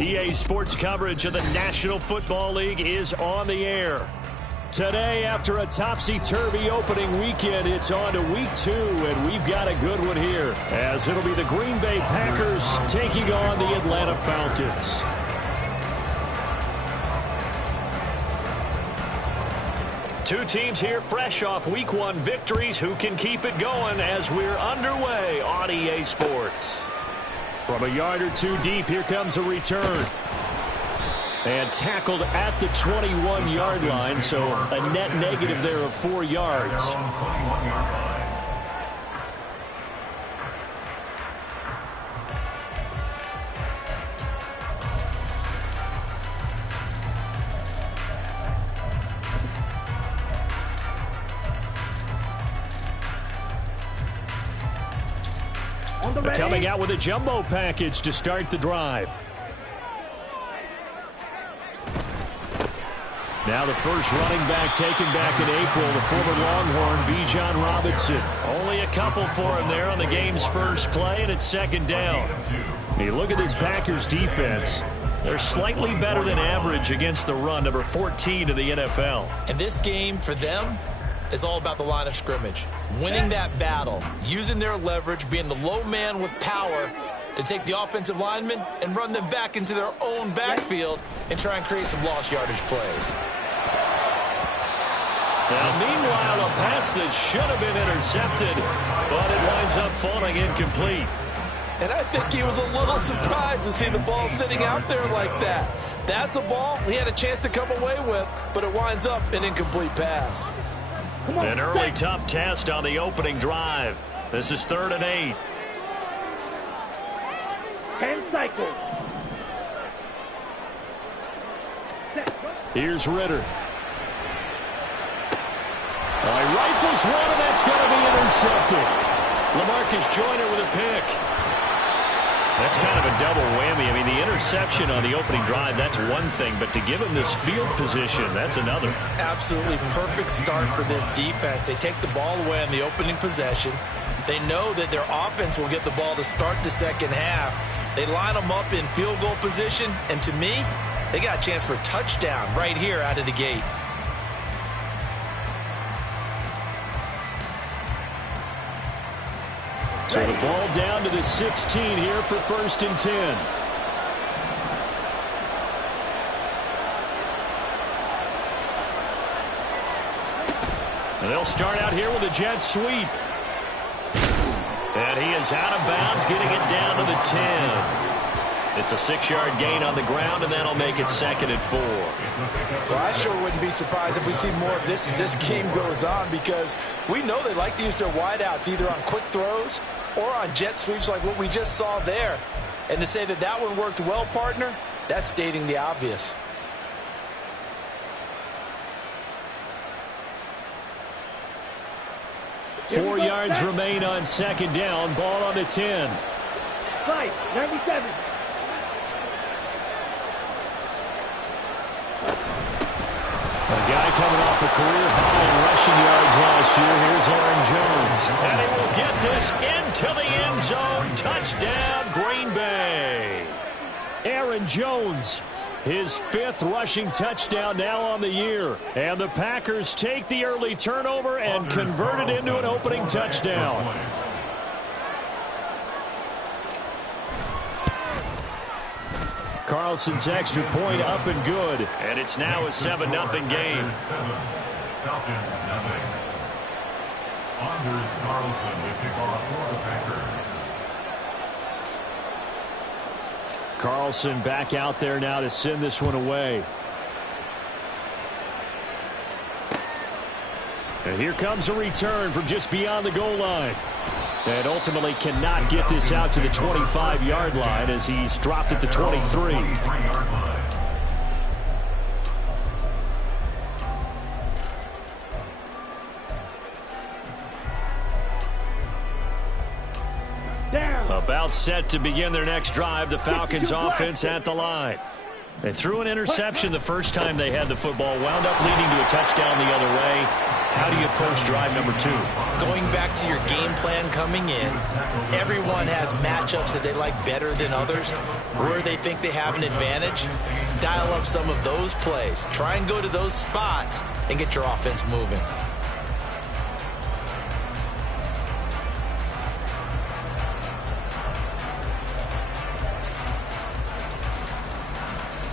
EA Sports coverage of the National Football League is on the air. Today, after a topsy-turvy opening weekend, it's on to week 2, and we've got a good one here, as it'll be the Green Bay Packers taking on the Atlanta Falcons. Two teams here fresh off week 1 victories. Who can keep it going as we're underway on EA Sports? From a yard or two deep, here comes a return. And tackled at the 21-yard line, so a net negative there of 4 yards. Coming out with a jumbo package to start the drive. Now the first running back taken back in April, the former Longhorn, Bijan Robinson. Only a couple for him there on the game's first play, and it's second down. You look at this Packers defense. They're slightly better than average against the run, number 14 in the NFL. And this game for them is all about the line of scrimmage. Winning that battle, using their leverage, being the low man with power to take the offensive linemen and run them back into their own backfield and try and create some lost yardage plays. Now, meanwhile, a pass that should have been intercepted, but it winds up falling incomplete. And I think he was a little surprised to see the ball sitting out there like that. That's a ball he had a chance to come away with, but it winds up an incomplete pass. An early tough test on the opening drive. This is 3rd and 8. 10 cycles. Here's Ritter. He rifles one, and that's going to be intercepted. LaMarcus Joyner with a pick. That's kind of a double whammy. I mean, the interception on the opening drive, that's one thing, but to give him this field position, that's another. Absolutely perfect start for this defense. They take the ball away on the opening possession. They know that their offense will get the ball to start the second half. They line them up in field goal position, and to me, they got a chance for a touchdown right here out of the gate. So the ball down to the 16 here for 1st and 10. And they'll start out here with a jet sweep. And he is out of bounds, getting it down to the 10. It's a 6-yard gain on the ground, and that'll make it 2nd and 4. Well, I sure wouldn't be surprised if we see more of this as this game goes on, because we know they like to use their wideouts either on quick throws or on jet sweeps like what we just saw there. And to say that that one worked well, partner, that's stating the obvious. Four yards remain on 2nd down. Ball on the 10. Fight, 97. A guy coming off a career high in rushing yards last year. Here's Aaron Jones. And he will get this into the end zone. Touchdown, Green Bay. Aaron Jones, his 5th rushing touchdown now on the year. And the Packers take the early turnover and convert it into an opening touchdown. Carlson's extra point up and good. And it's now a 7-0 game. Falcons, nothing. Anders Carlson to kick off for the Packers. Carlson back out there now to send this one away. And here comes a return from just beyond the goal line. And ultimately cannot get this out to the 25-yard line as he's dropped at the 23. About set to begin their next drive. The Falcons offense at the line. They threw an interception the first time they had the football. Wound up leading to a touchdown the other way. How do you approach drive number 2? Going back to your game plan coming in, everyone has matchups that they like better than others. Where they think they have an advantage, dial up some of those plays. Try and go to those spots and get your offense moving.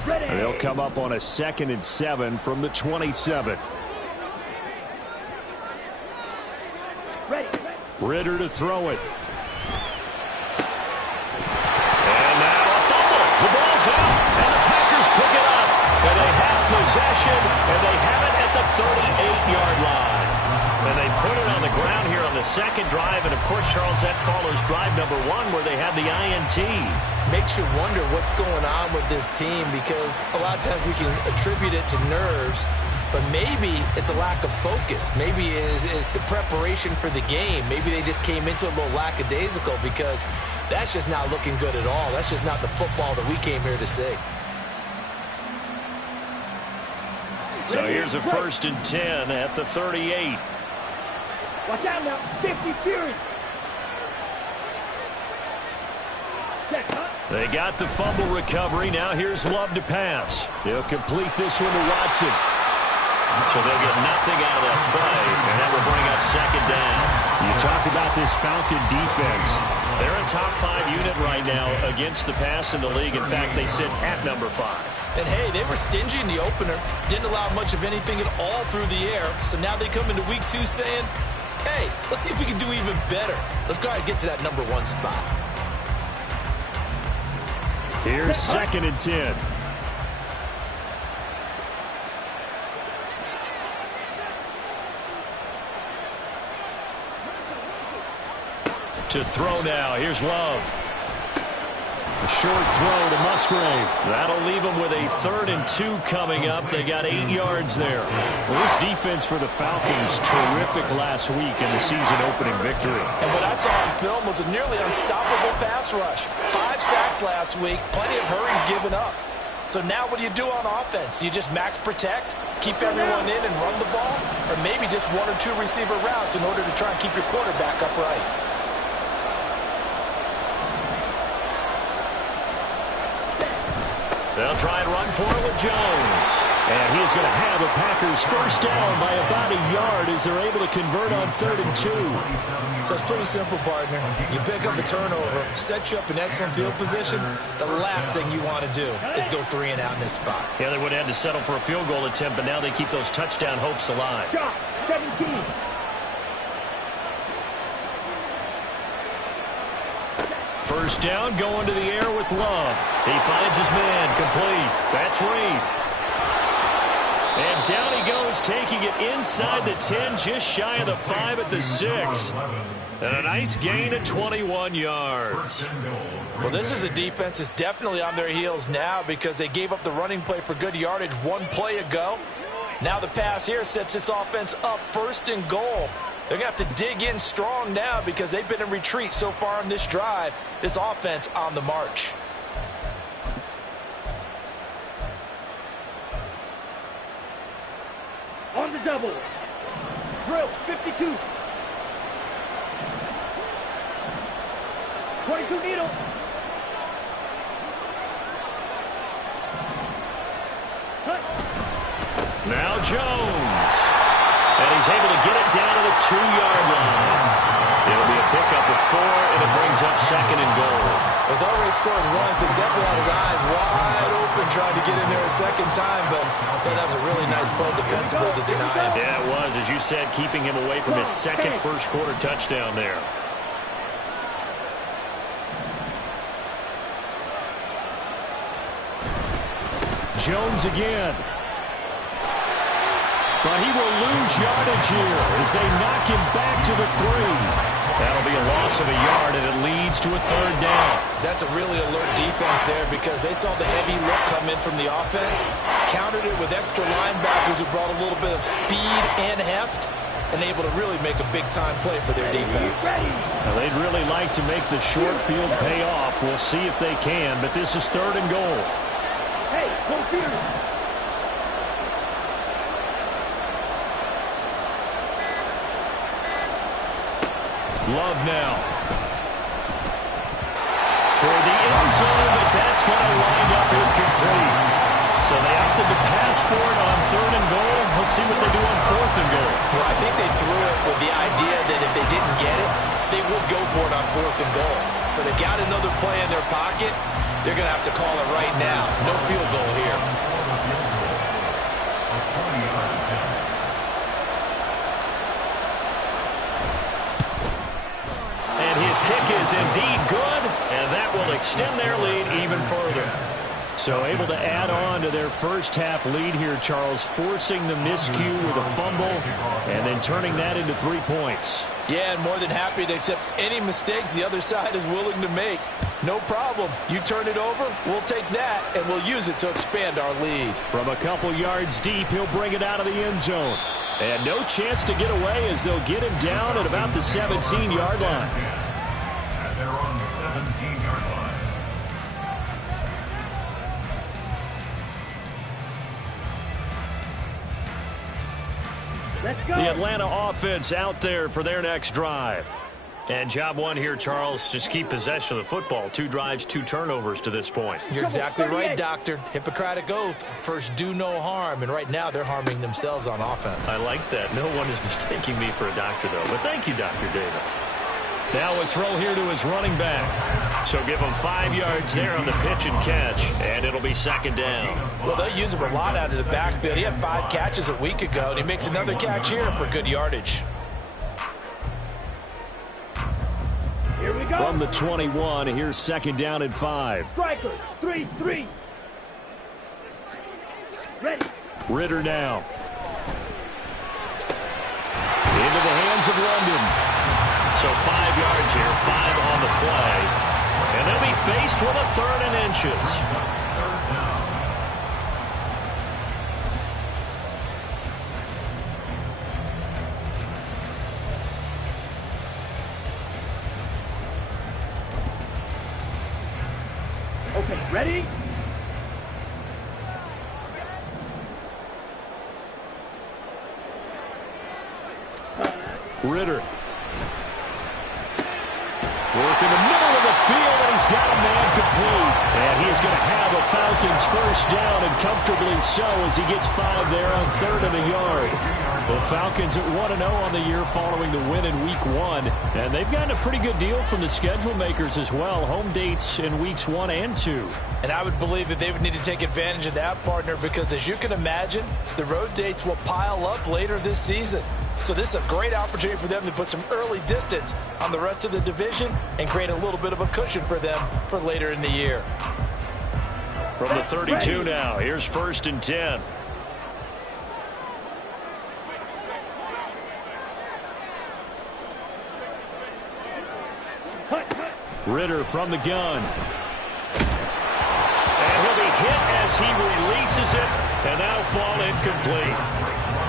They'll come up on a 2nd and 7 from the 27. Ritter to throw it. And now a fumble. The ball's out, and the Packers pick it up. And they have possession, and they have it at the 38-yard line. And they put it on the ground here on the second drive. And, of course, Charles, that follows drive number 1 where they had the INT. Makes you wonder what's going on with this team because a lot of times we can attribute it to nerves, but maybe it's a lack of focus. Maybe it's the preparation for the game. Maybe they just came into a little lackadaisical because that's just not looking good at all. That's just not the football that we came here to see. So here's a 1st and 10 at the 38. Watch out now. 50 Fury. They got the fumble recovery. Now here's Love to pass. They'll complete this one to Watson. So they'll get nothing out of that play, and that will bring up 2nd down. You talk about this Falcon defense. They're a top 5 unit right now against the pass in the league. In fact, they sit at number 5. And, hey, they were stingy in the opener. Didn't allow much of anything at all through the air. So now they come into week 2 saying, hey, let's see if we can do even better. Let's go ahead and get to that number 1 spot. Here's 2nd and 10. To throw now. Here's Love. A short throw to Musgrave. That'll leave them with a 3rd and 2 coming up. They got 8 yards there. Well, this defense for the Falcons, terrific last week in the season-opening victory. And what I saw on film was a nearly unstoppable pass rush. 5 sacks last week, plenty of hurries given up. So now what do you do on offense? You just max protect, keep everyone in and run the ball, or maybe just 1 or 2 receiver routes in order to try and keep your quarterback upright. They'll try and run for it with Jones. And he's going to have a Packers 1st down by about a yard as they're able to convert on 3rd and 2. So it's pretty simple, partner. You pick up a turnover, set you up in excellent field position. The last thing you want to do is go 3 and out in this spot. Yeah, they would have had to settle for a field goal attempt, but now they keep those touchdown hopes alive. 17. First down, going to the air with Love. He finds his man, complete. That's Reed. And down he goes, taking it inside the 10, just shy of the 5 at the 6. And a nice gain of 21 yards. Well, this is a defense that's definitely on their heels now because they gave up the running play for good yardage 1 play ago. Now the pass here sets this offense up 1st and goal. They're going to have to dig in strong now because they've been in retreat so far in this drive. This offense on the march. On the double. Drill, 52. 22 needle. Cut. Now Jones. And he's able to get it down to the 2-yard line. It'll be a pickup of 4, and it brings up 2nd and goal. He's already scored once. He definitely had his eyes wide open trying to get in there a 2nd time, but I thought that was a really nice play defensively to deny him. Yeah, it was, as you said, keeping him away from his 2nd first-quarter touchdown there. Jones again. But he will lose yardage here as they knock him back to the 3. That'll be a loss of a yard, and it leads to a 3rd down. That's a really alert defense there because they saw the heavy look come in from the offense, countered it with extra linebackers who brought a little bit of speed and heft, and able to really make a big-time play for their defense. Now, they'd really like to make the short field pay off. We'll see if they can, but this is 3rd and goal. Hey, go field. Love now. Toward the end zone, but that's going to wind up incomplete. So they opted to pass for it on 3rd and goal. Let's see what they do on 4th and goal. Well, I think they threw it with the idea that if they didn't get it, they would go for it on 4th and goal. So they got another play in their pocket. They're going to have to call it right now. No field goal here. His kick is indeed good, and that will extend their lead even further. So able to add on to their first half lead here, Charles, forcing the miscue with a fumble and then turning that into 3 points. Yeah, and more than happy to accept any mistakes the other side is willing to make. No problem. You turn it over, we'll take that, and we'll use it to expand our lead. From a couple yards deep, he'll bring it out of the end zone. And no chance to get away as they'll get him down at about the 17-yard line. And they're on the 17-yard line. Let's go. The Atlanta offense out there for their next drive. And job one here, Charles, just keep possession of the football. 2 drives, 2 turnovers to this point. You're exactly right, Doctor. Hippocratic oath. First, do no harm. And right now, they're harming themselves on offense. I like that. No one is mistaking me for a doctor, though. But thank you, Dr. Davis. Now a throw here to his running back. So give him 5 yards there on the pitch and catch, and it'll be 2nd down. Well, they'll use him a lot out of the backfield. He had 5 catches a week ago, and he makes another catch here for good yardage. Here we go. From the 21, here's 2nd down and 5. Strikers, 3-3. Ready. Ritter now. Into the hands of London. So 5 yards here, 5 on the play. And they'll be faced with a 3rd and inches. Okay, ready? Ritter. Work in the middle of the field, and he's got a man complete. And he is going to have a Falcons first down, and comfortably so, as he gets 5 there on 3rd and a yard. The Falcons at 1-0 on the year following the win in Week 1. And they've gotten a pretty good deal from the schedule makers as well. Home dates in Weeks 1 and 2. And I would believe that they would need to take advantage of that, partner, because as you can imagine, the road dates will pile up later this season. So this is a great opportunity for them to put some early distance on the rest of the division and create a little bit of a cushion for them for later in the year. From the 32 now, here's 1st and 10. Ritter from the gun. And he'll be hit as he releases it, and that'll fall incomplete.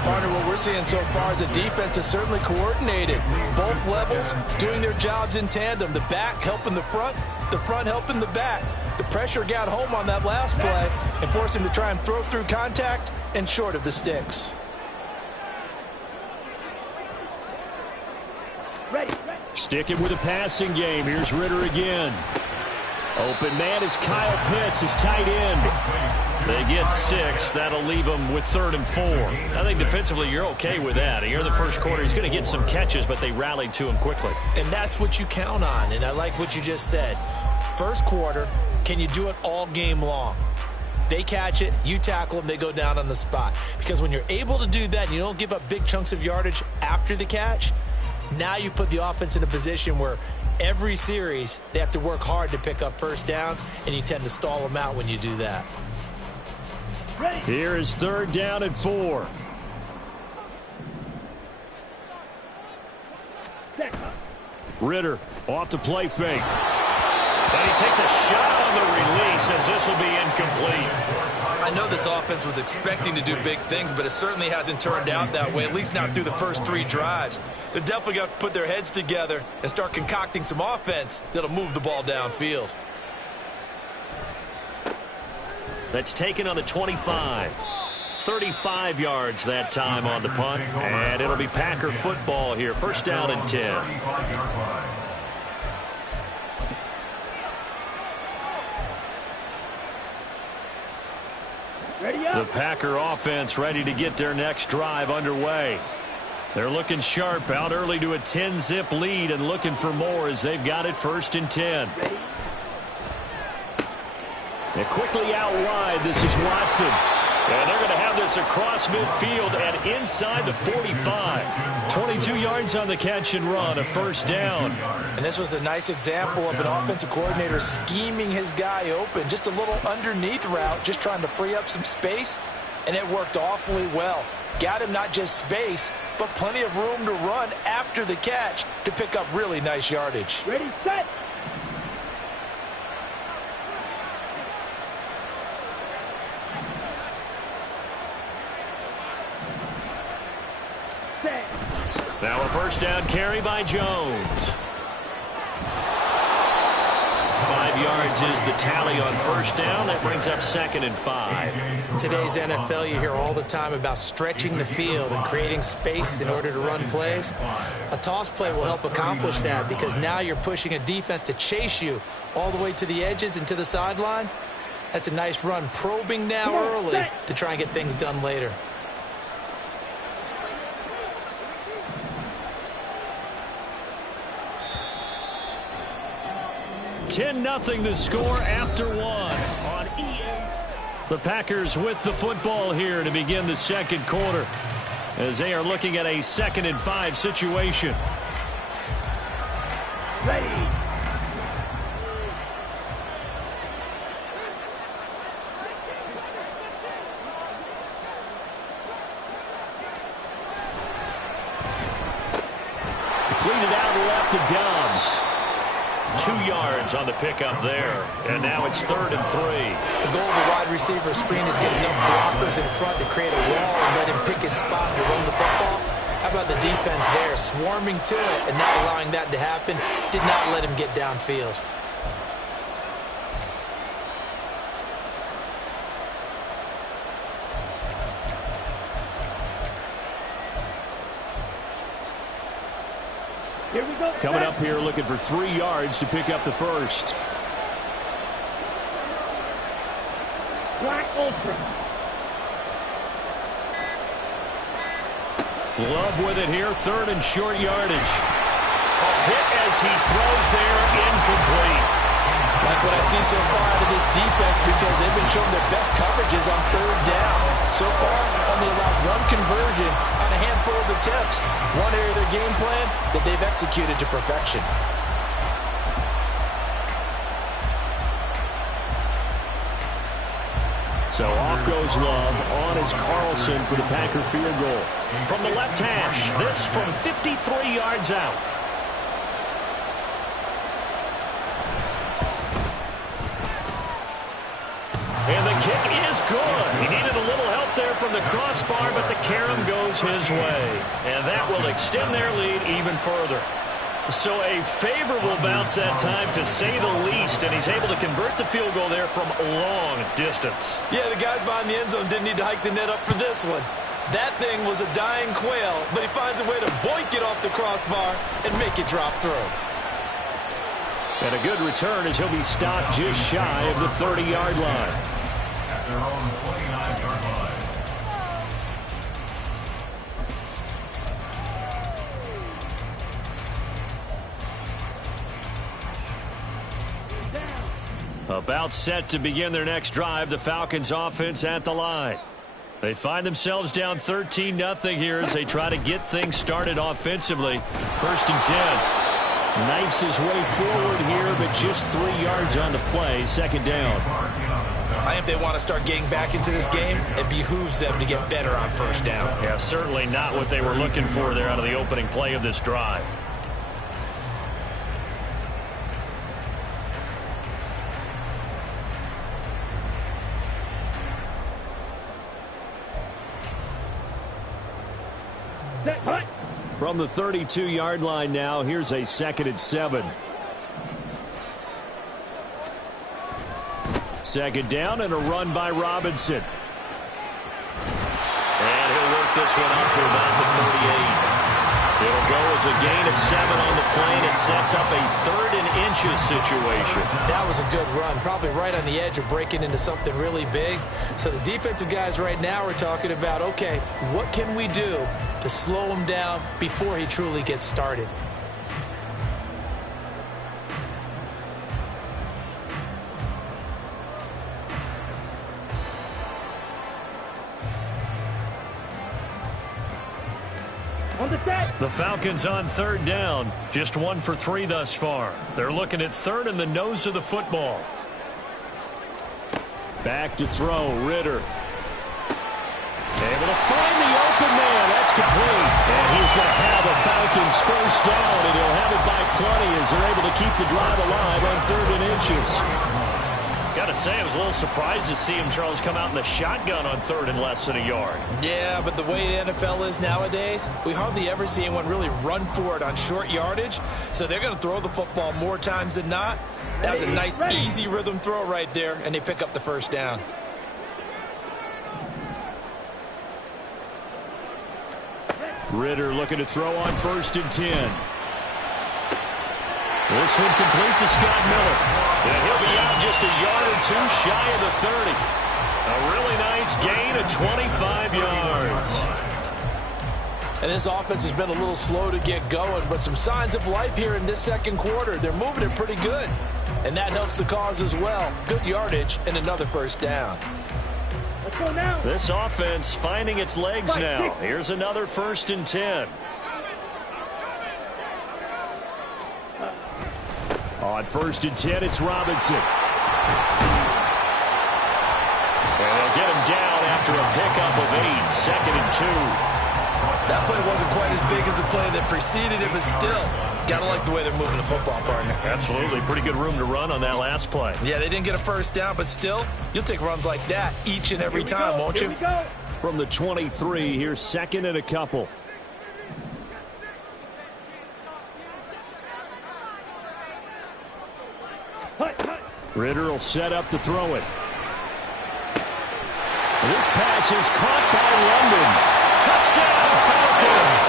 Partner, what we're seeing so far is the defense is certainly coordinated. Both levels doing their jobs in tandem. The back helping the front helping the back. The pressure got home on that last play and forced him to try and throw through contact and short of the sticks. Ready. Sticking with a passing game. Here's Ritter again. Open man is Kyle Pitts, his tight end. They get 6. That'll leave them with 3rd and 4. I think defensively you're okay with that. Here in the first quarter, he's going to get some catches, but they rallied to him quickly. And that's what you count on, and I like what you just said. First quarter, can you do it all game long? They catch it, you tackle them, they go down on the spot. Because when you're able to do that and you don't give up big chunks of yardage after the catch, now you put the offense in a position where every series they have to work hard to pick up first downs, and you tend to stall them out when you do that. Here is 3rd down and 4. Ritter off the play fake. And he takes a shot on the release as this will be incomplete. I know this offense was expecting to do big things, but it certainly hasn't turned out that way, at least not through the first 3 drives. They're definitely going to have to put their heads together and start concocting some offense that'll move the ball downfield. That's taken on the 25. 35 yards that time on the punt, and it'll be Packer football here. First down and 10. The Packer offense ready to get their next drive underway. They're looking sharp, out early to a 10-zip lead and looking for more as they've got it first and 10. And quickly out wide, this is Watson. And they're going to have this across midfield and inside the 45. 22 yards on the catch and run, a first down. And this was a nice example of an offensive coordinator scheming his guy open. Just a little underneath route, just trying to free up some space, and it worked awfully well. Got him not just space, but plenty of room to run after the catch to pick up really nice yardage. Ready, set. Now a first down carry by Jones. 5 yards is the tally on first down. That brings up 2nd and 5. In today's NFL, you hear all the time about stretching the field and creating space in order to run plays. A toss play will help accomplish that because now you're pushing a defense to chase you all the way to the edges and to the sideline. That's a nice run, probing now early to try and get things done later. 10-0 the score after 1 on EA. The Packers with the football here to begin the second quarter as they are looking at a 2nd and 5 situation. Ready. Completed out left to Dobbs. 2 yards on the pickup there. And now it's 3rd and 3. The goal of a wide receiver screen is get enough blockers in front to create a wall and let him pick his spot to run the football. How about the defense there, swarming to it and not allowing that to happen? Did not let him get downfield. Here we go. Coming up here looking for 3 yards to pick up the first. Black Ultra. Love with it here, 3rd and short yardage. A hit as he throws there, incomplete. Like what I see so far out of this defense because they've been showing their best coverages on 3rd down. So far, only allowed 1 conversion on a handful of attempts. One area of their game plan that they've executed to perfection. So off goes Love. On is Carlson for the Packer field goal. From the left hash, this from 53 yards out. And the kick is good. He needed a little help there from the crossbar, but the carom goes his way. And that will extend their lead even further. So a favorable bounce that time, to say the least, and he's able to convert the field goal there from a long distance. Yeah, the guys behind the end zone didn't need to hike the net up for this one. That thing was a dying quail, but he finds a way to boink it off the crossbar and make it drop through. And a good return as he'll be stopped just shy of the 30-yard line. At their own 29-yard line. About set to begin their next drive, the Falcons offense at the line. They find themselves down 13-0 here as they try to get things started offensively. 1st and 10. Knifes his way forward here, but just 3 yards on the play. 2nd down. I think if they want to start getting back into this game, it behooves them to get better on 1st down. Yeah, certainly not what they were looking for there out of the opening play of this drive. Set. Hut. From the 32-yard line now, here's a 2nd and 7. 2nd down and a run by Robinson. And he'll work this one out to about the 38. It'll go as a gain of 7 on the play, and it sets up a 3rd and inches situation. That was a good run, probably right on the edge of breaking into something really big. So the defensive guys right now are talking about, okay, what can we do to slow him down before he truly gets started? On the set. The Falcons on 3rd down. Just 1 for 3 thus far. They're looking at 3rd in the nose of the football. Back to throw, Ritter. Able to find the open man. That's complete. And he's going to have a Falcons 1st down, and he'll have it by plenty as they're able to keep the drive alive on 3rd and inches. Got to say, I was a little surprised to see him, Charles, come out in the shotgun on 3rd and less than a yard. Yeah, but the way the NFL is nowadays, we hardly ever see anyone really run for it on short yardage. So they're going to throw the football more times than not. That was a nice, easy rhythm throw right there, and they pick up the 1st down. Ritter looking to throw on 1st and 10. This one complete to Scott Miller. And he'll be out just a yard or 2 shy of the 30. A really nice gain of 25 yards. And this offense has been a little slow to get going, but some signs of life here in this 2nd quarter. They're moving it pretty good, and that helps the cause as well. Good yardage and another 1st down. Let's go now. This offense finding its legs now. Here's another 1st and 10. On 1st and 10, it's Robinson. And they'll get him down after a pickup of 8. 2nd and 2. That play wasn't quite as big as the play that preceded it, but still, got to like the way they're moving the football, partner. Absolutely. Pretty good room to run on that last play. Yeah, they didn't get a 1st down, but still, you'll take runs like that each and every time, won't you? From the 23, here's 2nd and a couple. Ritter will set up to throw it. This pass is caught by London. Touchdown, Falcons!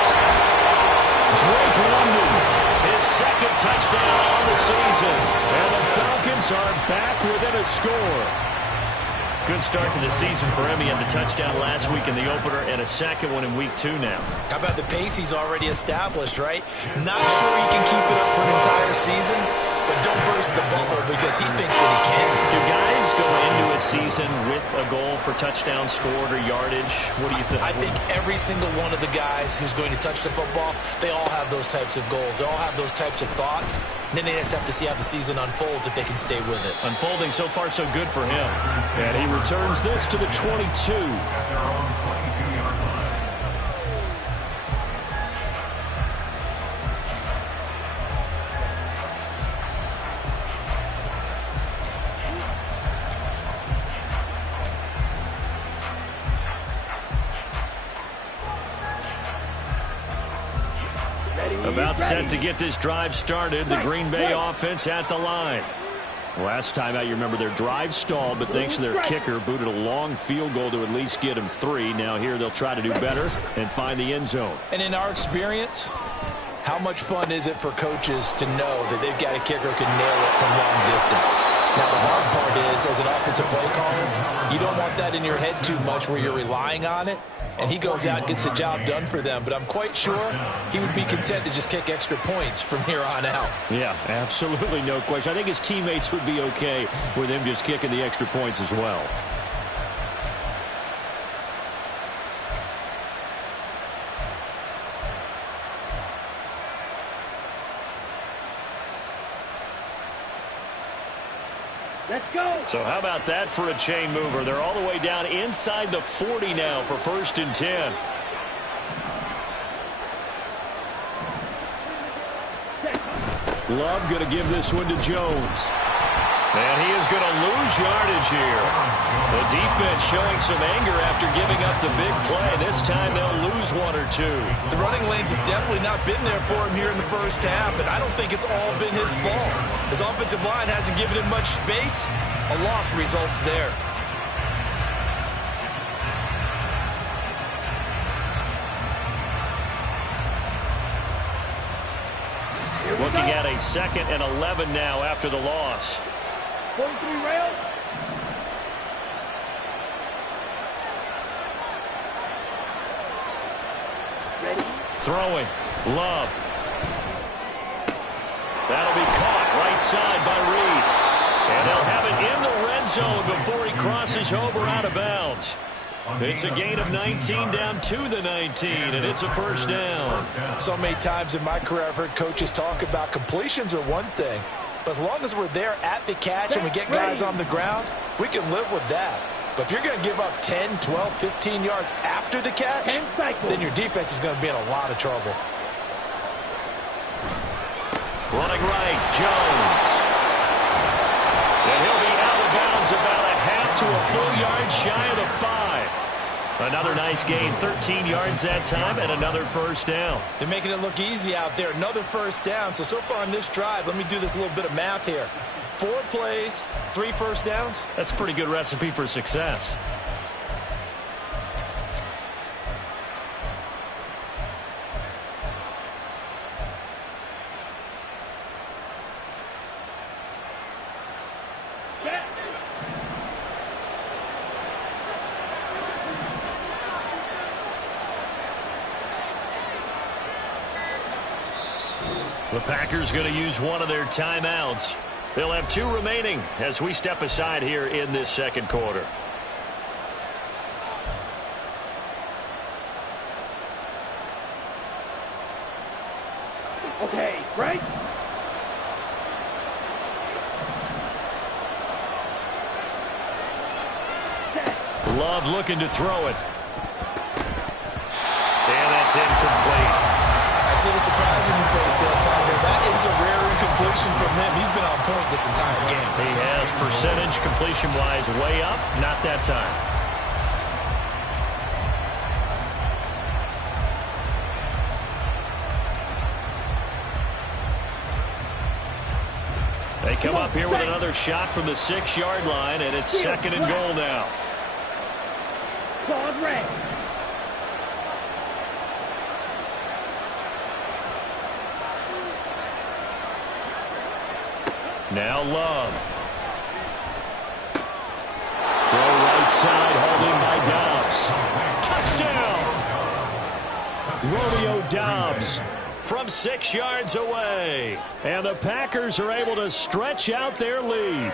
Drake London, his 2nd touchdown on the season. And the Falcons are back within a score. Good start to the season for him. He had the touchdown last week in the opener and a 2nd one in week 2 now. How about the pace he's already established, right? Not sure he can keep it up for an entire season, but don't burst the bubble because he thinks that he can. Do guys go into a season with a goal for touchdown scored or yardage? What do you think? I think every single one of the guys who's going to touch the football, they all have those types of goals. They all have those types of thoughts. And then they just have to see how the season unfolds if they can stay with it. Unfolding so far so good for him. And he returns this to the 22. About set to get this drive started. The Green Bay offense at the line. Last time out, you remember their drive stalled, but thanks to their kicker, booted a long field goal to at least get them 3. Now here they'll try to do better and find the end zone. And in our experience, how much fun is it for coaches to know that they've got a kicker who can nail it from long distance? Now, the hard part is, as an offensive play caller, you don't want that in your head too much where you're relying on it, and he goes out and gets the job done for them. But I'm quite sure he would be content to just kick extra points from here on out. Yeah, absolutely no question. I think his teammates would be okay with him just kicking the extra points as well. Let's go. So how about that for a chain mover? They're all the way down inside the 40 now for 1st and 10. Love going to give this one to Jones. And he is going to lose yardage here. The defense showing some anger after giving up the big play. This time they'll lose one or two. The running lanes have definitely not been there for him here in the first half, and I don't think it's all been his fault. His offensive line hasn't given him much space. A loss results there. Looking at a 2nd and 11 now after the loss. 43 rail. Ready. Throwing. Love. That'll be caught right side by Reed. And they'll have it in the red zone before he crosses over out of bounds. It's a gain of 19 down to the 19, and it's a first down. So many times in my career I've heard coaches talk about completions are one thing, but as long as we're there at the catch and we get guys on the ground, we can live with that. But if you're going to give up 10, 12, 15 yards after the catch, then your defense is going to be in a lot of trouble. Running right, Jones. And he'll be out of bounds about a half to a full yard shy of the 5. Another nice gain, 13 yards that time, and another first down. They're making it look easy out there. Another first down. So far on this drive, let me do this little bit of math here. 4 plays, 3 first downs. That's a pretty good recipe for success. The Packers going to use one of their timeouts. They'll have 2 remaining as we step aside here in this second quarter. Okay, right. Love looking to throw it. And that's incomplete. I see the surprise in your face there, partner. That is a rare incompletion from him. He's been on point this entire game. He has percentage completion-wise way up. Not that time. They come up here with another shot from the 6-yard line, and it's 2nd and goal now. Claude Ray. Now Love. Throw right side, holding by Dobbs. Touchdown! Romeo Dobbs from 6 yards away. And the Packers are able to stretch out their lead.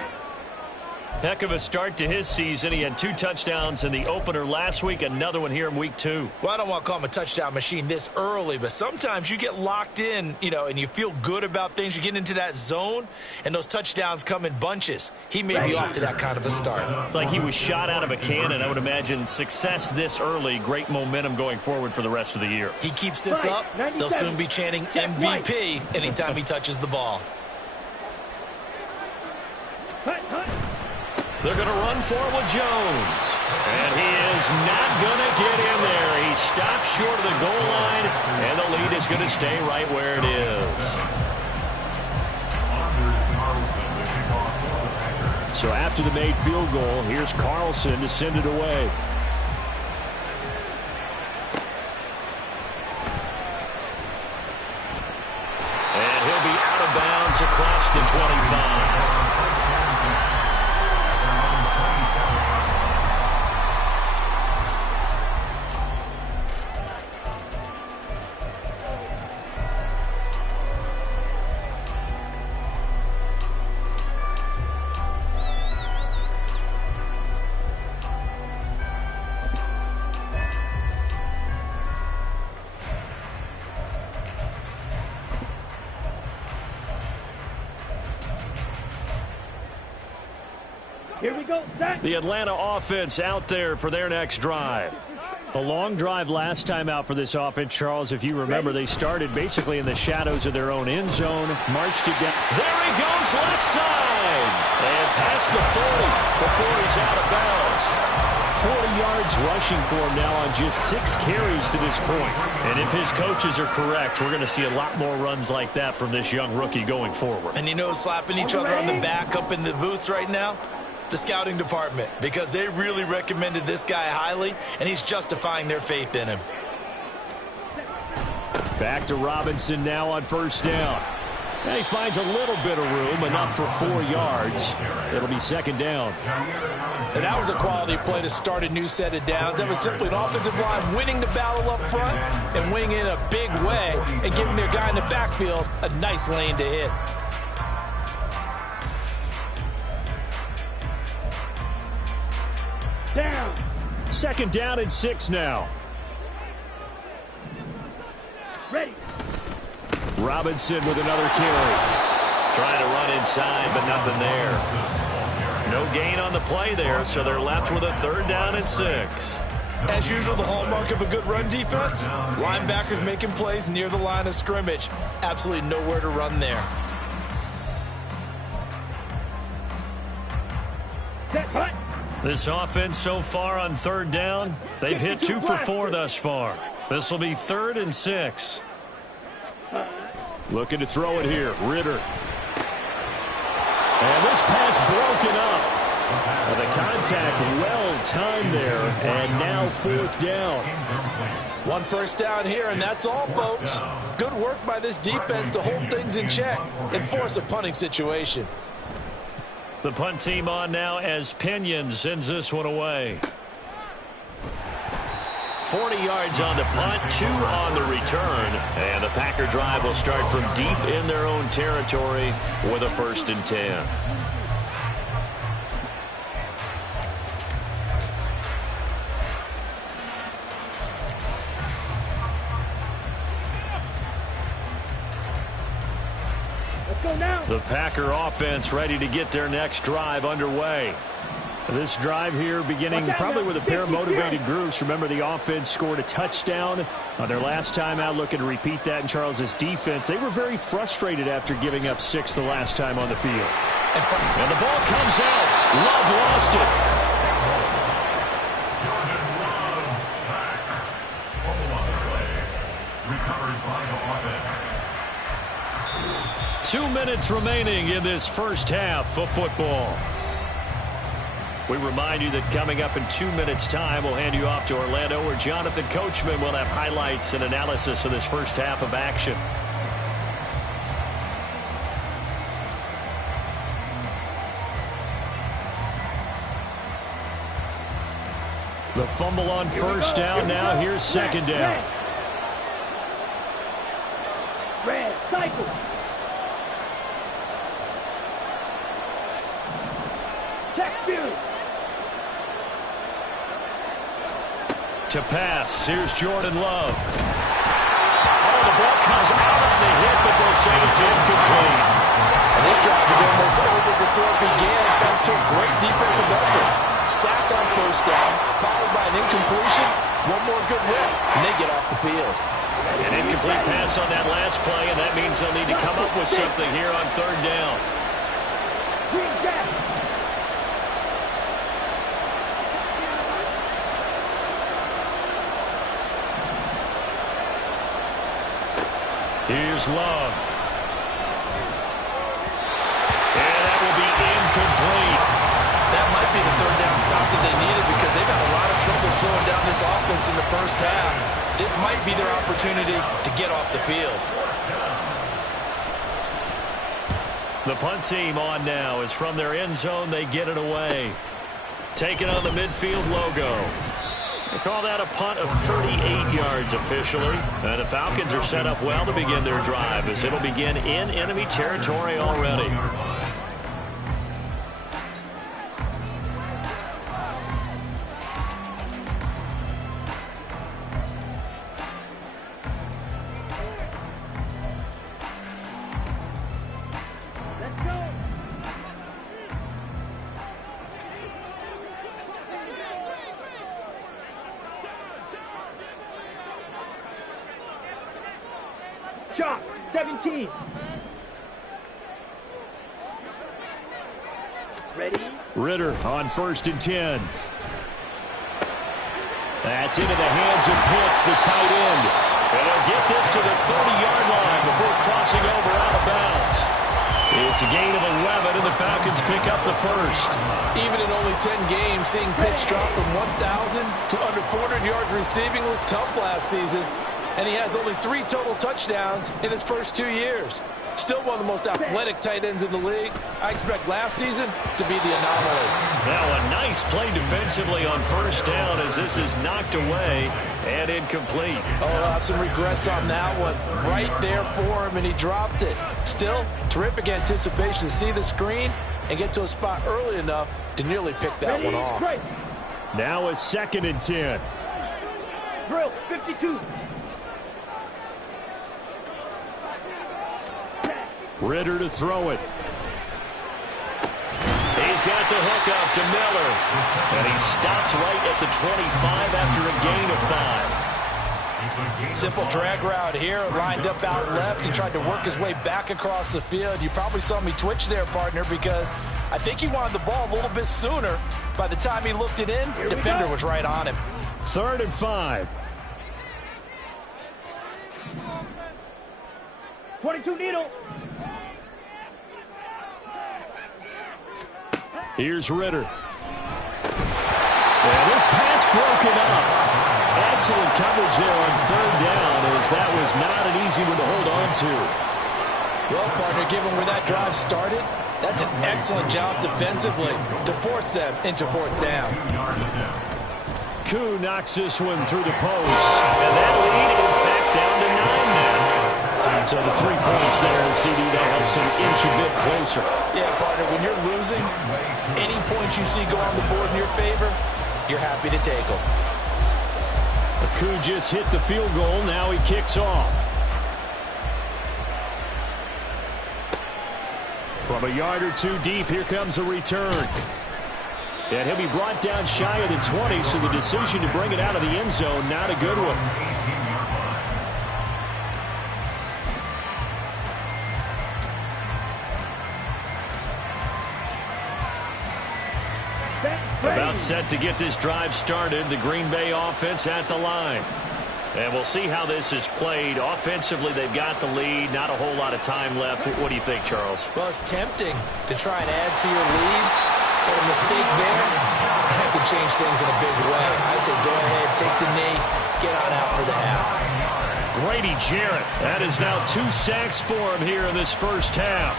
Heck of a start to his season. He had 2 touchdowns in the opener last week, another one here in week 2. Well, I don't want to call him a touchdown machine this early, but sometimes you get locked in, and you feel good about things. You get into that zone, and those touchdowns come in bunches. He may be off to that kind of a start. It's like he was shot out of a cannon. I would imagine success this early, great momentum going forward for the rest of the year. He keeps this up, they'll soon be chanting MVP anytime he touches the ball. They're going to run forward Jones. And he is not going to get in there. He stops short of the goal line, and the lead is going to stay right where it is. So after the made field goal, here's Carlson to send it away. And he'll be out of bounds across the 25. Here we go, set. The Atlanta offense out there for their next drive. A long drive last time out for this offense, Charles. If you remember, they started basically in the shadows of their own end zone, marched it down. There he goes, left side. And past the 40 before he's out of bounds. 40 yards rushing for him now on just 6 carries to this point. And if his coaches are correct, we're going to see a lot more runs like that from this young rookie going forward. And you know, slapping each other on the back up in the boots right now? The scouting department, because they really recommended this guy highly, and he's justifying their faith in him. Back to Robinson now on first down. And he finds a little bit of room, enough for 4 yards. It'll be second down. And that was a quality play to start a new set of downs. That was simply an offensive line winning the battle up front and winning in a big way and giving their guy in the backfield a nice lane to hit. Down. Second down and 6 now. Ready. Robinson with another carry. Trying to run inside, but nothing there. No gain on the play there, so they're left with a third down and 6. As usual, the hallmark of a good run defense, linebackers making plays near the line of scrimmage. Absolutely nowhere to run there. Set, hut. This offense so far on third down, they've hit 2 for 4 thus far. This will be 3rd and 6. Looking to throw it here, Ritter. And this pass broken up. The contact well timed there, and now 4th down. 1 first down here, and that's all, folks. Good work by this defense to hold things in check and force a punting situation. The punt team on now as Pinion sends this one away. 40 yards on the punt, 2 on the return. And the Packer drive will start from deep in their own territory with a 1st and 10. Let's go now. The Packer offense ready to get their next drive underway. This drive here beginning probably with a pair of motivated groups. Remember, the offense scored a touchdown on their last time out, looking to repeat that in Charles's defense. They were very frustrated after giving up 6 the last time on the field. And the ball comes out. Love lost it. Jordan Love sacked. Fumble on the play. Recovered by the offense. 2 minutes remaining in this first half of football. We remind you that coming up in 2 minutes' time, we'll hand you off to Orlando, where Jonathan Coachman will have highlights and analysis of this first half of action. The fumble on first down now. Here's second down. Red, cycle. Check view. To pass, here's Jordan Love. Oh, the ball comes out on the hit, but they'll say it's incomplete. And this drive is almost over before it began, thanks to a great defensive effort. Sacked on first down, followed by an incompletion. One more good rip, and they get off the field. An incomplete pass on that last play, and that means they'll need to come up with something here on third down. Green jack. Here's Love. And that will be incomplete. That might be the third down stop that they needed, because they've had a lot of trouble slowing down this offense in the first half. This might be their opportunity to get off the field. The punt team on now is from their end zone. They get it away. Taking on the midfield logo. They call that a punt of 38 yards officially. And the Falcons are set up well to begin their drive, as it'll begin in enemy territory already. Let's go. Shot, 17. Ready? Ritter on 1st and 10. That's into the hands of Pitts, the tight end. And they'll get this to the 30-yard line before crossing over out of bounds. It's a gain of 11, and the Falcons pick up the first. Even in only 10 games, seeing Pitts drop from 1,000 to under 400 yards receiving was tough last season. And he has only 3 total touchdowns in his first 2 years. Still one of the most athletic tight ends in the league. I expect last season to be the anomaly. Now a nice play defensively on 1st down as this is knocked away and incomplete. Oh, I'll have some regrets on that one. Right there for him, and he dropped it. Still, terrific anticipation to see the screen and get to a spot early enough to nearly pick that one off. Right. Now a 2nd and 10. Drill, 52. Ritter to throw it. He's got the hook up to Miller. And he stopped right at the 25 after a gain of 5. Simple drag route here, lined up out left. He tried to work his way back across the field. You probably saw me twitch there, partner, because I think he wanted the ball a little bit sooner. By the time he looked it in, the defender was right on him. 3rd and 5. 22 needle. Here's Ritter. And this pass broken up. Excellent coverage there on 3rd down, as that was not an easy one to hold on to. Well, partner, given where that drive started, that's an excellent job defensively to force them into 4th down. Koo knocks this one through the post. And that lead is back down to 9 now. So the 3 points there, and CD, that helps him inch a bit closer. Yeah, partner, when you're losing, any points you see go on the board in your favor, you're happy to take them. Koo just hit the field goal. Now he kicks off. From a yard or 2 deep, here comes a return. And he'll be brought down shy of the 20, so the decision to bring it out of the end zone, not a good one. About set to get this drive started. The Green Bay offense at the line. And we'll see how this is played. Offensively, they've got the lead. Not a whole lot of time left. What do you think, Charles? Well, it's tempting to try and add to your lead, but a mistake there that could change things in a big way. I say go ahead, take the knee, get on out for the half. Grady Jarrett. That is now 2 sacks for him here in this first half.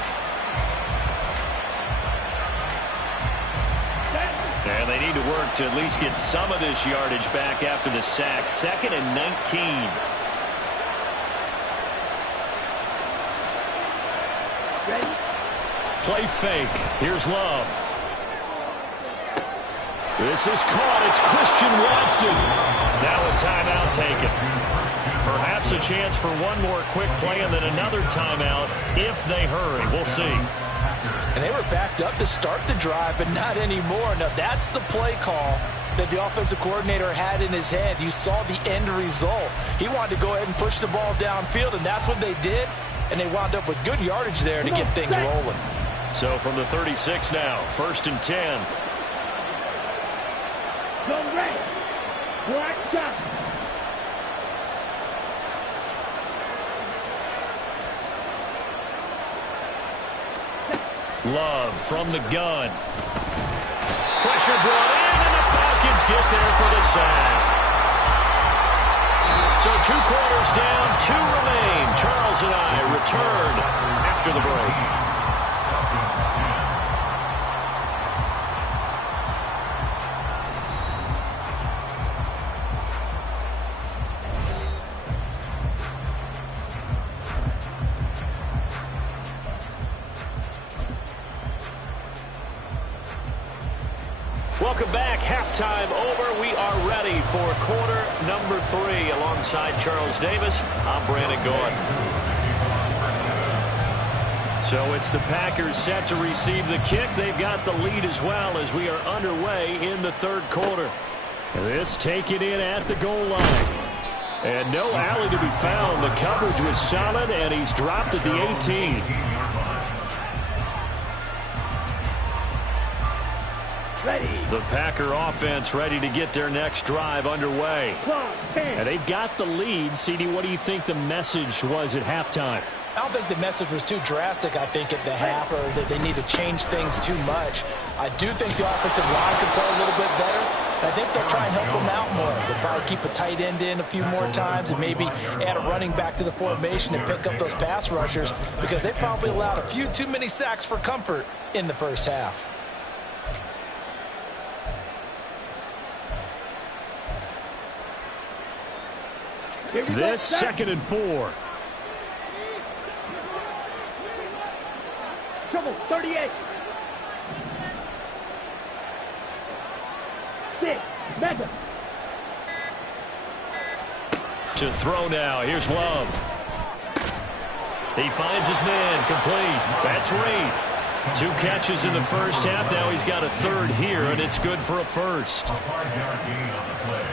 And they need to work to at least get some of this yardage back after the sack. 2nd and 19. Ready? Play fake. Here's Love. This is caught. It's Christian Watson. Now a timeout taken. Perhaps a chance for one more quick play and then another timeout if they hurry. We'll see. And they were backed up to start the drive, but not anymore. Now, that's the play call that the offensive coordinator had in his head. You saw the end result. He wanted to go ahead and push the ball downfield, and that's what they did. And they wound up with good yardage there to get things rolling. So from the 36 now, 1st and 10. Zone ready. Black shot. Love from the gun. Pressure brought in, and the Falcons get there for the sack. So 2 quarters down, 2 remain. Charles and I return after the break. Welcome back. Halftime over. We are ready for quarter number 3. Alongside Charles Davis, I'm Brandon Gordon. So it's the Packers set to receive the kick. They've got the lead as well as we are underway in the 3rd quarter. This taken in at the goal line. And no alley to be found. The coverage was solid, and he's dropped at the 18. Ready. The Packer offense ready to get their next drive underway. And they've got the lead. CD, what do you think the message was at halftime? I don't think the message was too drastic, I think, at the half, or that they need to change things too much. I do think the offensive line could play a little bit better. I think they'll try and help them out more. They'll probably keep a tight end in a few more times and maybe add a running back to the formation and pick up those pass rushers, because they probably allowed a few too many sacks for comfort in the first half. This 2nd and 4. Trouble, 38. 6, Mega. To throw now. Here's Love. He finds his man. Complete. That's Reed. 2 catches in the first half. Now he's got a 3rd here, and it's good for a first. A 5-yard gain on the play.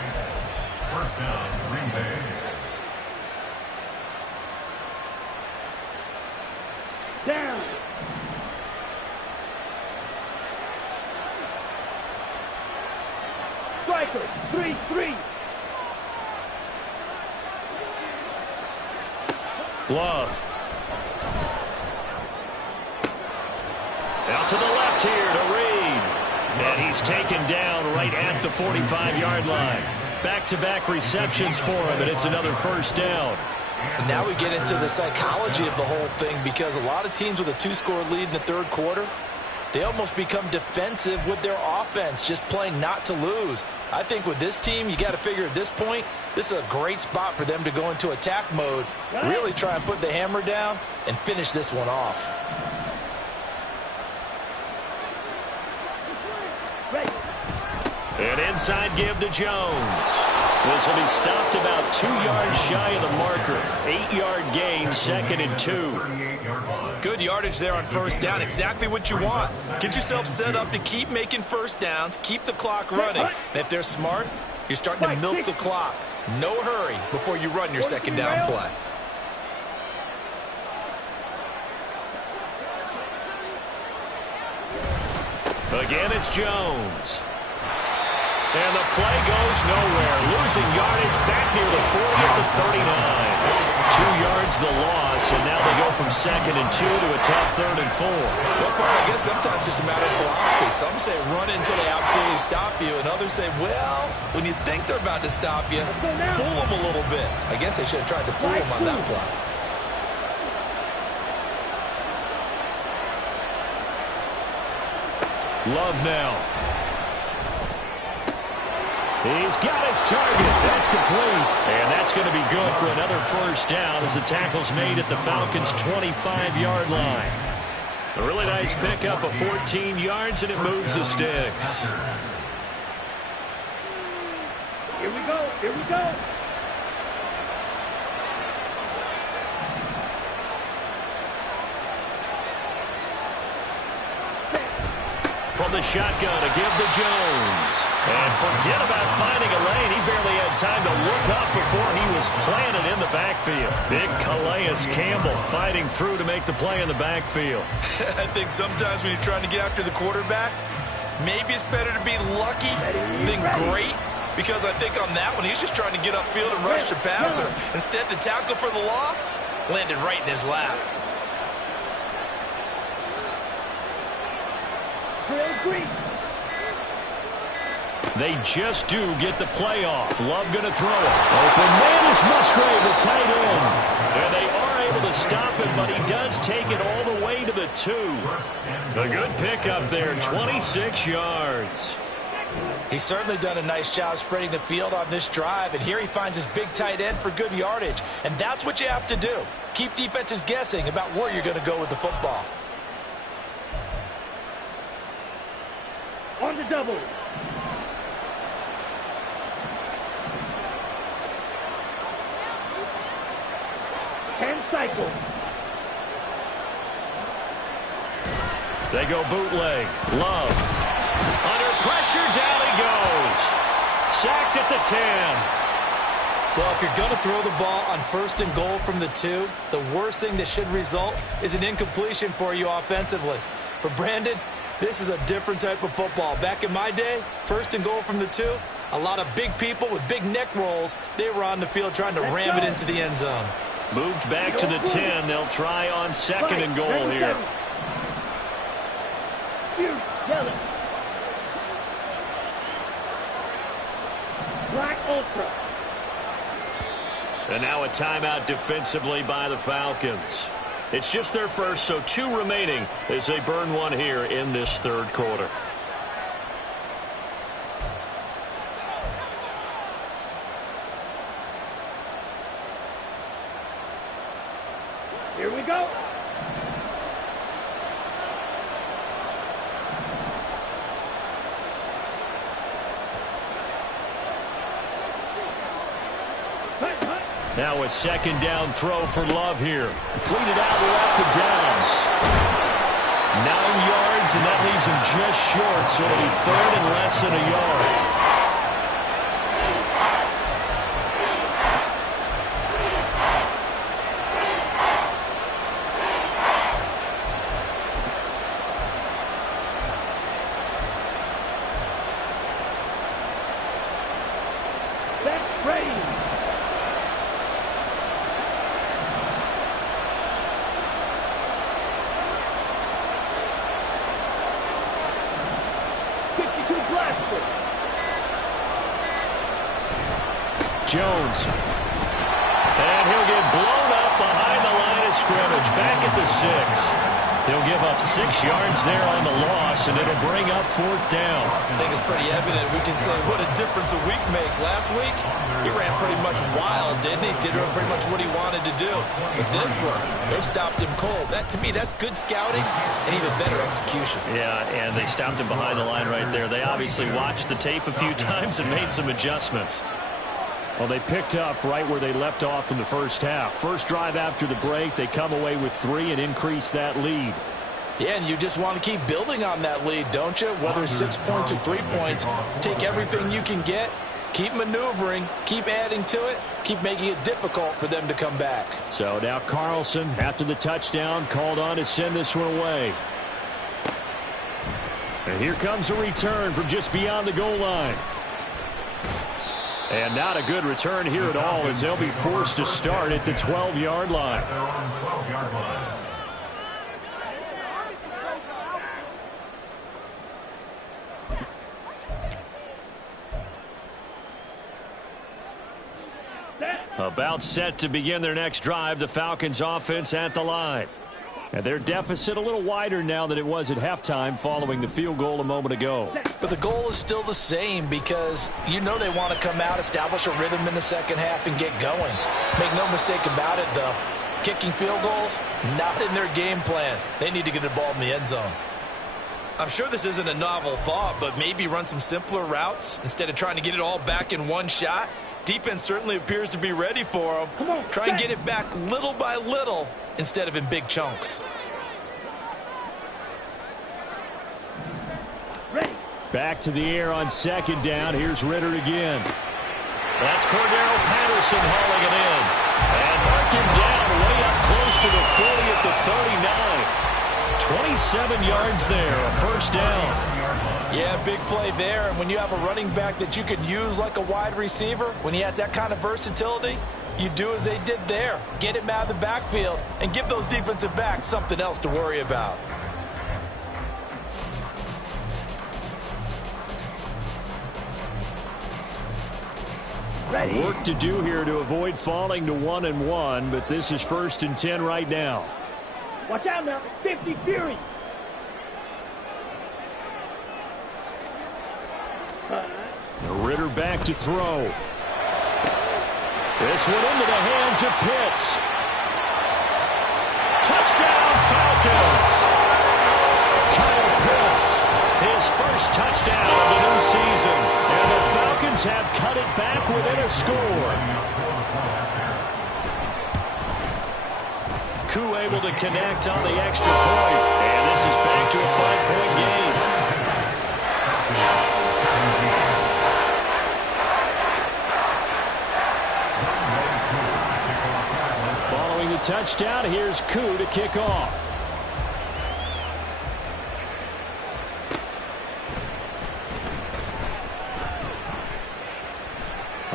First down, Green Bay. Down. Striker, 3-3. Love. Out to the left here to Reed. And he's taken down right at the 45-yard line. Back-to-back receptions for him, and it's another first down. And now we get into the psychology of the whole thing, because a lot of teams with a 2-score lead in the third quarter, they almost become defensive with their offense, just playing not to lose. I think with this team, you got to figure at this point, this is a great spot for them to go into attack mode, really try and put the hammer down and finish this one off. An inside give to Jones. This will be stopped about 2 yards shy of the marker. 8-yard gain, 2nd and 2. Good yardage there on first down. Exactly what you want. Get yourself set up to keep making first downs, keep the clock running. And if they're smart, you're starting to milk the clock. No hurry before you run your second down play. Again, it's Jones. And the play goes nowhere. Losing yardage back near the 40 at the 39. 2 yards the loss, and now they go from 2nd and 2 to a tough 3rd and 4. Well, Park, I guess sometimes it's just a matter of philosophy. Some say run until they absolutely stop you, and others say, well, when you think they're about to stop you, fool them a little bit. I guess they should have tried to fool them on that play. Love now. He's got his target. That's complete. And that's going to be good for another first down as the tackle's made at the Falcons' 25-yard line. A really nice pickup of 14 yards, and it moves the sticks. Here we go. Here we go. From the shotgun, a give to Jones. And forget about finding a lane. He barely had time to look up before he was planted in the backfield. Big Calais Campbell fighting through to make the play in the backfield. I think sometimes when you're trying to get after the quarterback, maybe it's better to be lucky than great. Because I think on that one, he's just trying to get upfield and rush the passer. Instead, the tackle for the loss landed right in his lap. They just do get the play off. Love going to throw it. Open man is Musgrave, the tight end. And they are able to stop him, but he does take it all the way to the 2. A good pickup there, 26 yards. He's certainly done a nice job spreading the field on this drive, and here he finds his big tight end for good yardage. And that's what you have to do. Keep defenses guessing about where you're going to go with the football. On the double. Cycle. They go bootleg. Love. Under pressure, down he goes. Sacked at the 10. Well, if you're going to throw the ball on 1st and goal from the 2, the worst thing that should result is an incompletion for you offensively. But, Brandon, this is a different type of football. Back in my day, 1st and goal from the 2, a lot of big people with big neck rolls, they were on the field trying to ram it into the end zone. Moved back to the 10. They'll try on 2nd and goal here. Black Ultra. And now a timeout defensively by the Falcons. It's just their first, so 2 remaining as they burn one here in this 3rd quarter. Here we go. Now a 2nd down throw for Love here. Completed out left to Downs. 9 yards, and that leaves him just short, so it'll be 3rd and less than a yard. That's ready. Jones. And he'll get blown up behind the line of scrimmage. Back at the 6. He'll give up 6 yards there on the loss, and it'll bring up 4th down. I think it's pretty evident. We can say what a difference a week makes. Last week, he ran pretty much wild, didn't he? Did pretty much what he wanted to do. But this one, they stopped him cold. That, to me, that's good scouting and even better execution. Yeah, and they stopped him behind the line right there. They obviously watched the tape a few times and made some adjustments. Well, they picked up right where they left off in the first half. First drive after the break, they come away with 3 and increase that lead. Yeah, and you just want to keep building on that lead, don't you? Whether it's 6 points or 3 points, take everything you can get, keep maneuvering, keep adding to it, keep making it difficult for them to come back. So now Carlson, after the touchdown, called on to send this one away. And here comes a return from just beyond the goal line. And not a good return here at all, as they'll be forced to start at the 12-yard line. About set to begin their next drive, the Falcons offense at the line. And their deficit a little wider now than it was at halftime following the field goal a moment ago. But the goal is still the same because you know they want to come out, establish a rhythm in the second half, and get going. Make no mistake about it, though. Kicking field goals, not in their game plan. They need to get the ball in the end zone. I'm sure this isn't a novel thought, but maybe run some simpler routes instead of trying to get it all back in one shot. Defense certainly appears to be ready for them. Try and get it back little by little instead of in big chunks. Ready. Back to the air on 2nd down. Here's Ritter again. That's Cordero Patterson hauling it in. And mark him down way up close to the 40 at the 39. 27 yards there, a first down. Yeah, big play there. And when you have a running back that you can use like a wide receiver, when he has that kind of versatility, you do as they did there. Get him out of the backfield and give those defensive backs something else to worry about. Ready. Work to do here to avoid falling to 1-1, but this is 1st and 10 right now. Watch out now. 50 Fury. Ritter back to throw. This one into the hands of Pitts. Touchdown, Falcons! Kyle Pitts, his first touchdown of the new season. And the Falcons have cut it back within a score. Koo able to connect on the extra point. And this is back to a 5-point game. touchdown. Here's Koo to kick off.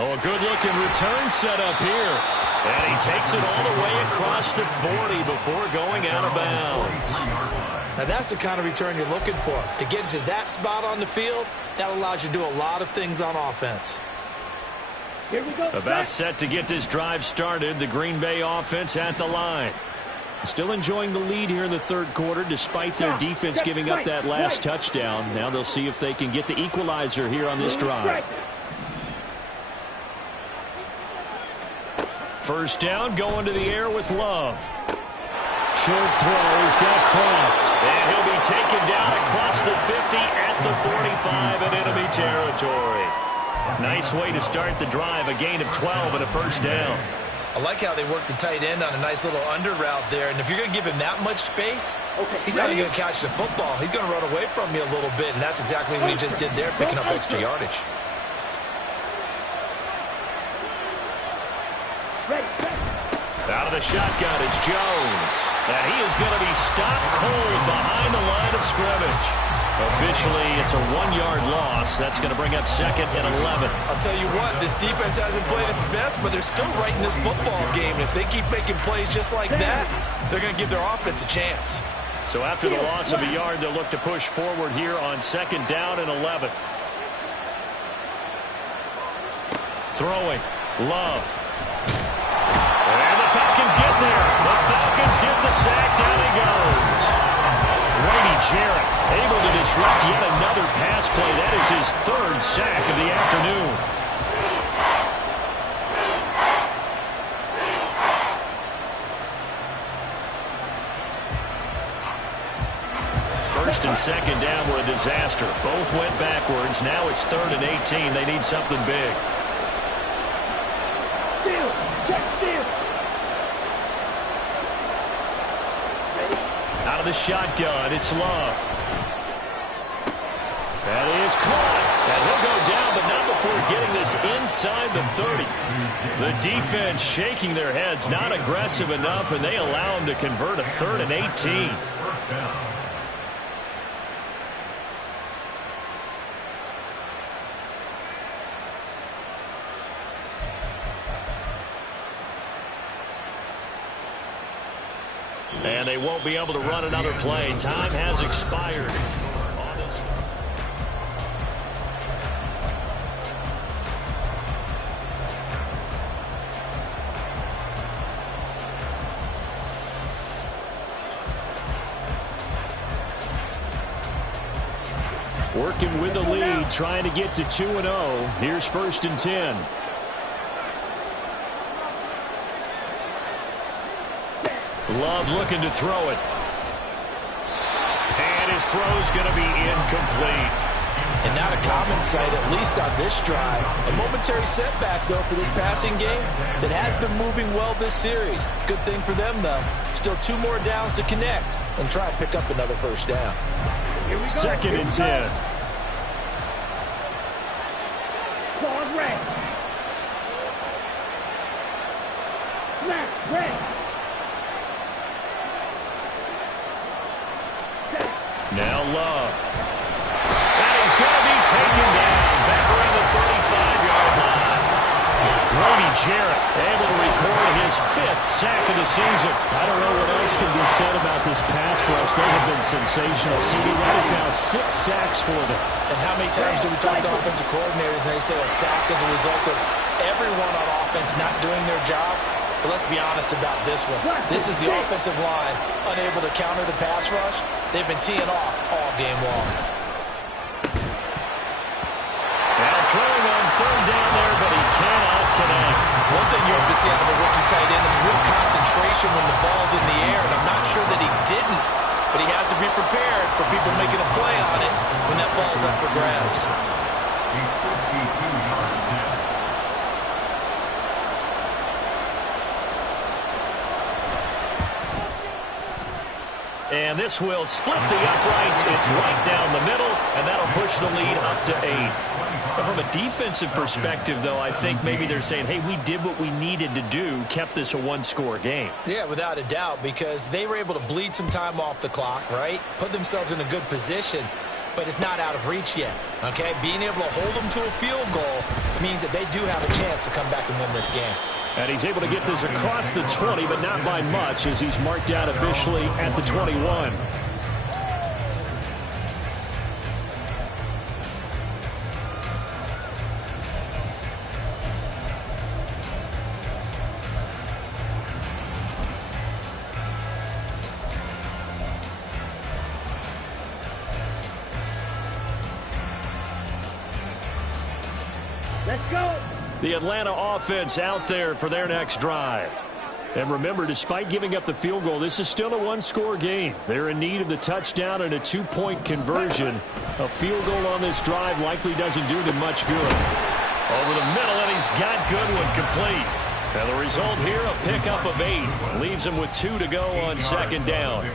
Oh, a good-looking return set up here. And he takes it all the way across the 40 before going out of bounds. Now, that's the kind of return you're looking for. To get into that spot on the field, that allows you to do a lot of things on offense. Here we go. About set to get this drive started. The Green Bay offense at the line. Still enjoying the lead here in the third quarter despite their defense giving up that last touchdown. Now they'll see if they can get the equalizer here on this drive. First down, going to the air with Love. Short throw, he's got Kraft. And he'll be taken down across the 50 at the 45 in enemy territory. Nice way to start the drive, a gain of 12 and a first down. I like how they work the tight end on a nice little under route there. And if you're going to give him that much space, he's not going to catch the football. He's going to run away from you a little bit, and that's exactly what he just did there, picking up extra yardage. Out of the shotgun, it's Jones. And he is going to be stopped cold behind the line of scrimmage. Officially, it's a 1-yard loss. That's going to bring up 2nd and 11. I'll tell you what, this defense hasn't played its best, but they're still right in this football game. If they keep making plays just like that, they're going to give their offense a chance. So after the loss of a yard, they'll look to push forward here on 2nd down and 11. Throwing. Love. And the Falcons get there. The Falcons get the sack. Down he goes. Grady Jarrett able to disrupt yet another pass play. That is his 3rd sack of the afternoon. First and 2nd down were a disaster. Both went backwards. Now it's 3rd and 18. They need something big. Out of the shotgun, it's Love. That is caught. And he'll go down, but not before getting this inside the 30. The defense shaking their heads, not aggressive enough, and they allow him to convert a 3rd and 18. And they won't be able to run another play. Time has expired. Working with the lead, trying to get to 2-0. Here's 1st and 10. Love looking to throw it. And his throw's going to be incomplete. And not a common sight, at least on this drive. A momentary setback, though, for this passing game that has been moving well this series. Good thing for them, though. Still 2 more downs to connect and try and pick up another first down. 2nd and 10. Now Love. And he's going to be taken down back around the 35-yard line. Grady Jarrett able to record his 5th sack of the season. I don't know what else can be said about this pass rush. They have been sensational. CD, that is now 6 sacks for them. And how many times do we talk to offensive coordinators and they say a sack is a result of everyone on offense not doing their job? But let's be honest about this one. This is the offensive line unable to counter the pass rush. They've been teeing off all game long. Now throwing on 3rd down there, but he cannot connect. One thing you have to see out of a rookie tight end is real concentration when the ball's in the air, and I'm not sure that he didn't, but he has to be prepared for people making a play on it when that ball's up for grabs. And this will split the uprights. It's right down the middle, and that'll push the lead up to 8. But from a defensive perspective, though, I think maybe they're saying, hey, we did what we needed to do, kept this a one-score game. Yeah, without a doubt, because they were able to bleed some time off the clock, right? Put themselves in a good position, but it's not out of reach yet, okay? Being able to hold them to a field goal means that they do have a chance to come back and win this game. And he's able to get this across the 20, but not by much, as he's marked out officially at the 21. Let's go. The Atlanta offense out there for their next drive. And remember, despite giving up the field goal, this is still a one-score game. They're in need of the touchdown and a two-point conversion. A field goal on this drive likely doesn't do them much good. Over the middle, and he's got Goodwin complete. And the result here, a pickup of 8. Leaves him with 2 to go on second down.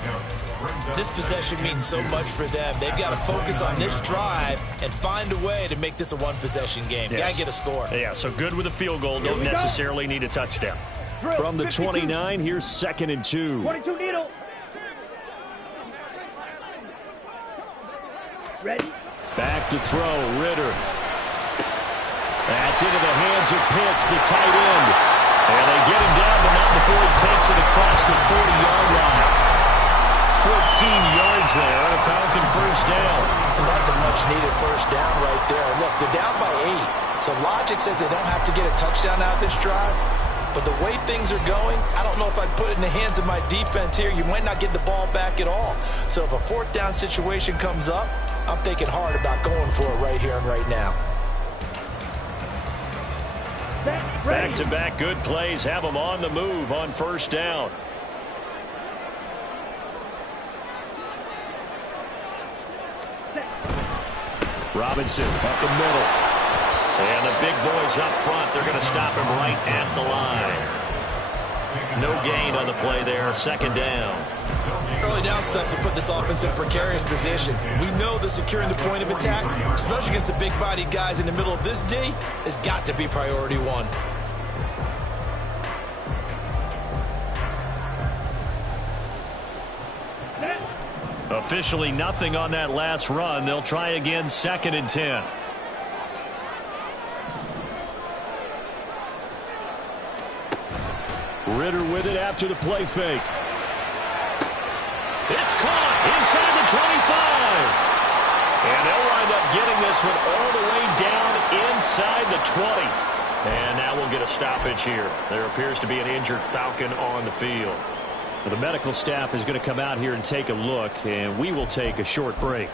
This possession means so much for them. They've got to focus on this drive and find a way to make this a one-possession game. Yes. Got to get a score. Yeah, so good with a field goal. Don't necessarily need a touchdown. From the 29, here's 2nd and 2. 22 needle. Ready? Back to throw, Ritter. That's into the hands of Pitts, the tight end. And they get him down, but not before he takes it across the 40-yard line. 14 yards there, a Falcon first down. And that's a much-needed first down right there. Look, they're down by 8. So logic says they don't have to get a touchdown out of this drive. But the way things are going, I don't know if I'd put it in the hands of my defense here. You might not get the ball back at all. So if a 4th down situation comes up, I'm thinking hard about going for it right here and right now. Back-to-back good plays have them on the move on first down. Robinson up the middle. And the big boys up front, they're going to stop him right at the line. No gain on the play there, 2nd down. Early down stuff will put this offense in a precarious position. We know that securing the point of attack, especially against the big-bodied guys in the middle of this D, has got to be priority 1. Officially nothing on that last run. They'll try again, 2nd and 10. Ritter with it after the play fake. It's caught inside the 25. And they'll wind up getting this one all the way down inside the 20. And now we'll get a stoppage here. There appears to be an injured Falcon on the field. The medical staff is going to come out here and take a look, and we will take a short break.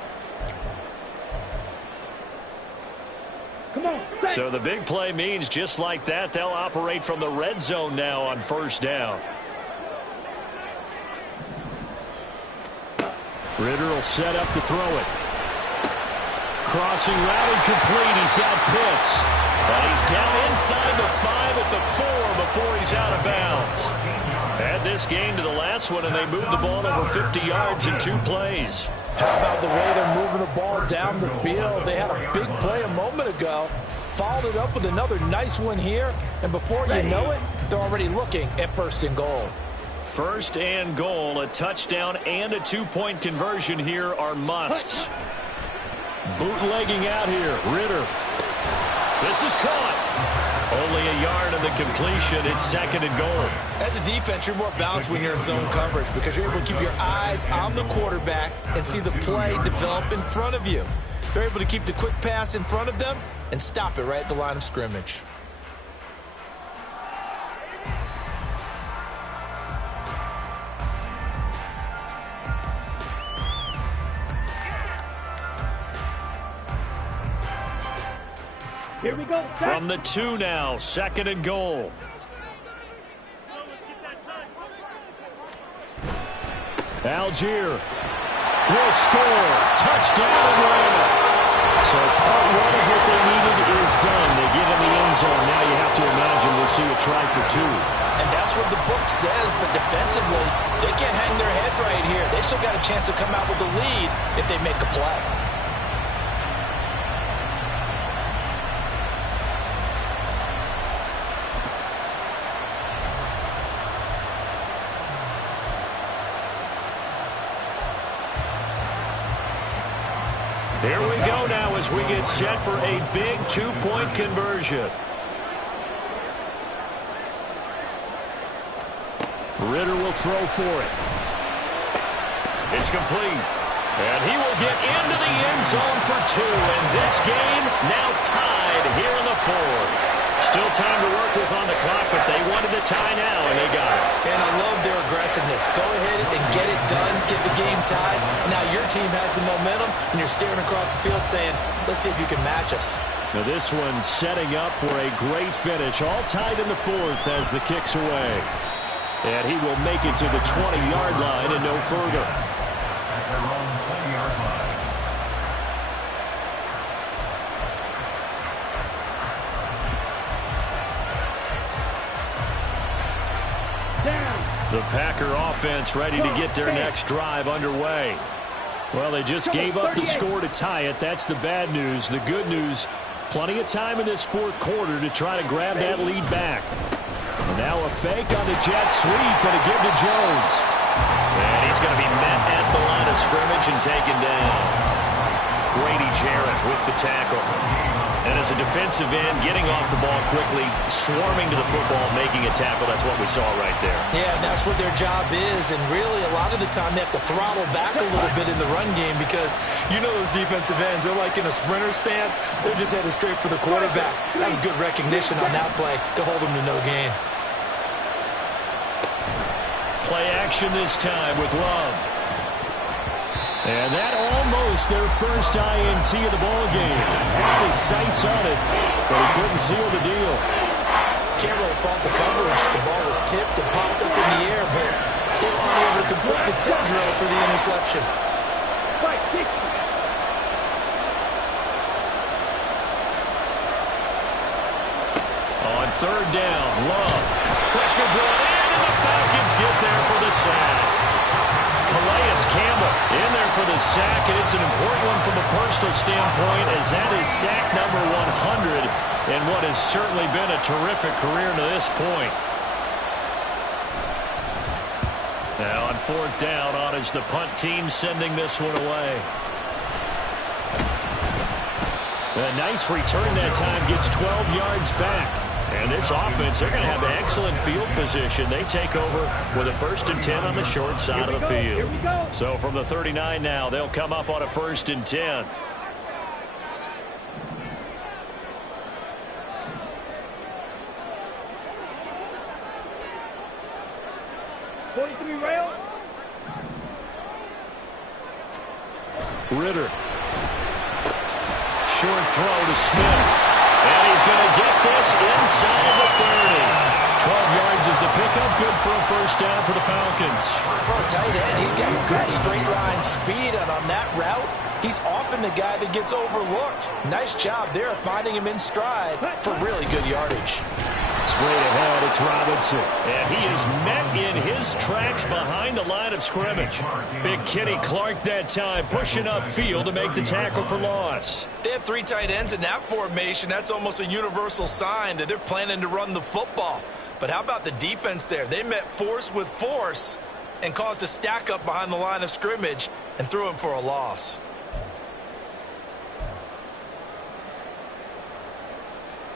Come on. So the big play means just like that, they'll operate from the red zone now on first down. Ritter will set up to throw it. Crossing route incomplete. He's got Pitts. And he's down inside the 5 at the 4 before he's out of bounds. Add this game to the last one, and they moved the ball over 50 yards in 2 plays. How about the way they're moving the ball down the field? They had a big play a moment ago, followed it up with another nice one here, and before you know it, they're already looking at 1st and goal. 1st and goal, a touchdown and a 2-point conversion here are musts. Bootlegging out here, Ritter. This is caught. Only a yard of the completion. It's 2nd and goal. As a defense, you're more balanced when you're in zone coverage because you're able to keep your eyes on the quarterback and see the play develop in front of you. They're able to keep the quick pass in front of them and stop it right at the line of scrimmage. Here we go. From the 2 now, 2nd and goal. Algier will score. Touchdown Atlanta. So part 1 of what they needed is done. They get in the end zone. Now you have to imagine we'll see a try for 2. And that's what the book says, but defensively, they can't hang their head right here. They still got a chance to come out with the lead if they make a play. Here we go now as we get set for a big two-point conversion. Ritter will throw for it. It's complete. And he will get into the end zone for 2. And this game now tied here in the 4th. Still time to work with on the clock, but they wanted to tie now, and they got it. And I love their aggressiveness. Go ahead and get it done, get the game tied. Now your team has the momentum, and you're staring across the field saying, let's see if you can match us. Now this one setting up for a great finish. All tied in the 4th as the kick's away. And he will make it to the 20-yard line and no further. At their own 20-yard line. The Packer offense ready to get their next drive underway. Well, they just gave up the score to tie it. That's the bad news. The good news, plenty of time in this 4th quarter to try to grab that lead back. And now a fake on the jet sweep, but a give to Jones. And he's going to be met at the line of scrimmage and taken down. Grady Jarrett with the tackle. And as a defensive end, getting off the ball quickly, swarming to the football, making a tackle, that's what we saw right there. Yeah, that's what their job is. And really, a lot of the time, they have to throttle back a little bit in the run game because you know those defensive ends, they're like in a sprinter stance. They're just headed straight for the quarterback. That was good recognition on that play to hold them to no gain. Play action this time with Love. And that almost their first INT of the ball game. Had his sights on it, but he couldn't seal the deal. Can't really fault the coverage. The ball was tipped and popped up in the air, but they were unable to complete the tip drill for the interception. On 3rd down, Love. Pressure brought in, and the Falcons get there for the sack. Calais Campbell in there for the sack, and it's an important one from a personal standpoint as that is sack number 100 in what has certainly been a terrific career to this point. Now on 4th down, on is the punt team sending this one away. A nice return that time, gets 12 yards back. And this offense, they're going to have excellent field position. They take over with a 1st and 10 on the short side of the field. So from the 39 now, they'll come up on a 1st and 10. Ritter. Short throw to Smith. And he's going to get this inside the 30. 12 yards is the pickup. Good for a 1st down for the Falcons. For a tight end, he's got good straight line speed, and on that route, he's often the guy that gets overlooked. Nice job there finding him in stride for really good yardage. Straight ahead, it's Robinson. And he is met in his tracks behind the line of scrimmage. Big Kenny Clark that time pushing upfield to make the tackle for loss. They have 3 tight ends in that formation. That's almost a universal sign that they're planning to run the football. But how about the defense there? They met force with force and caused a stack up behind the line of scrimmage and threw him for a loss.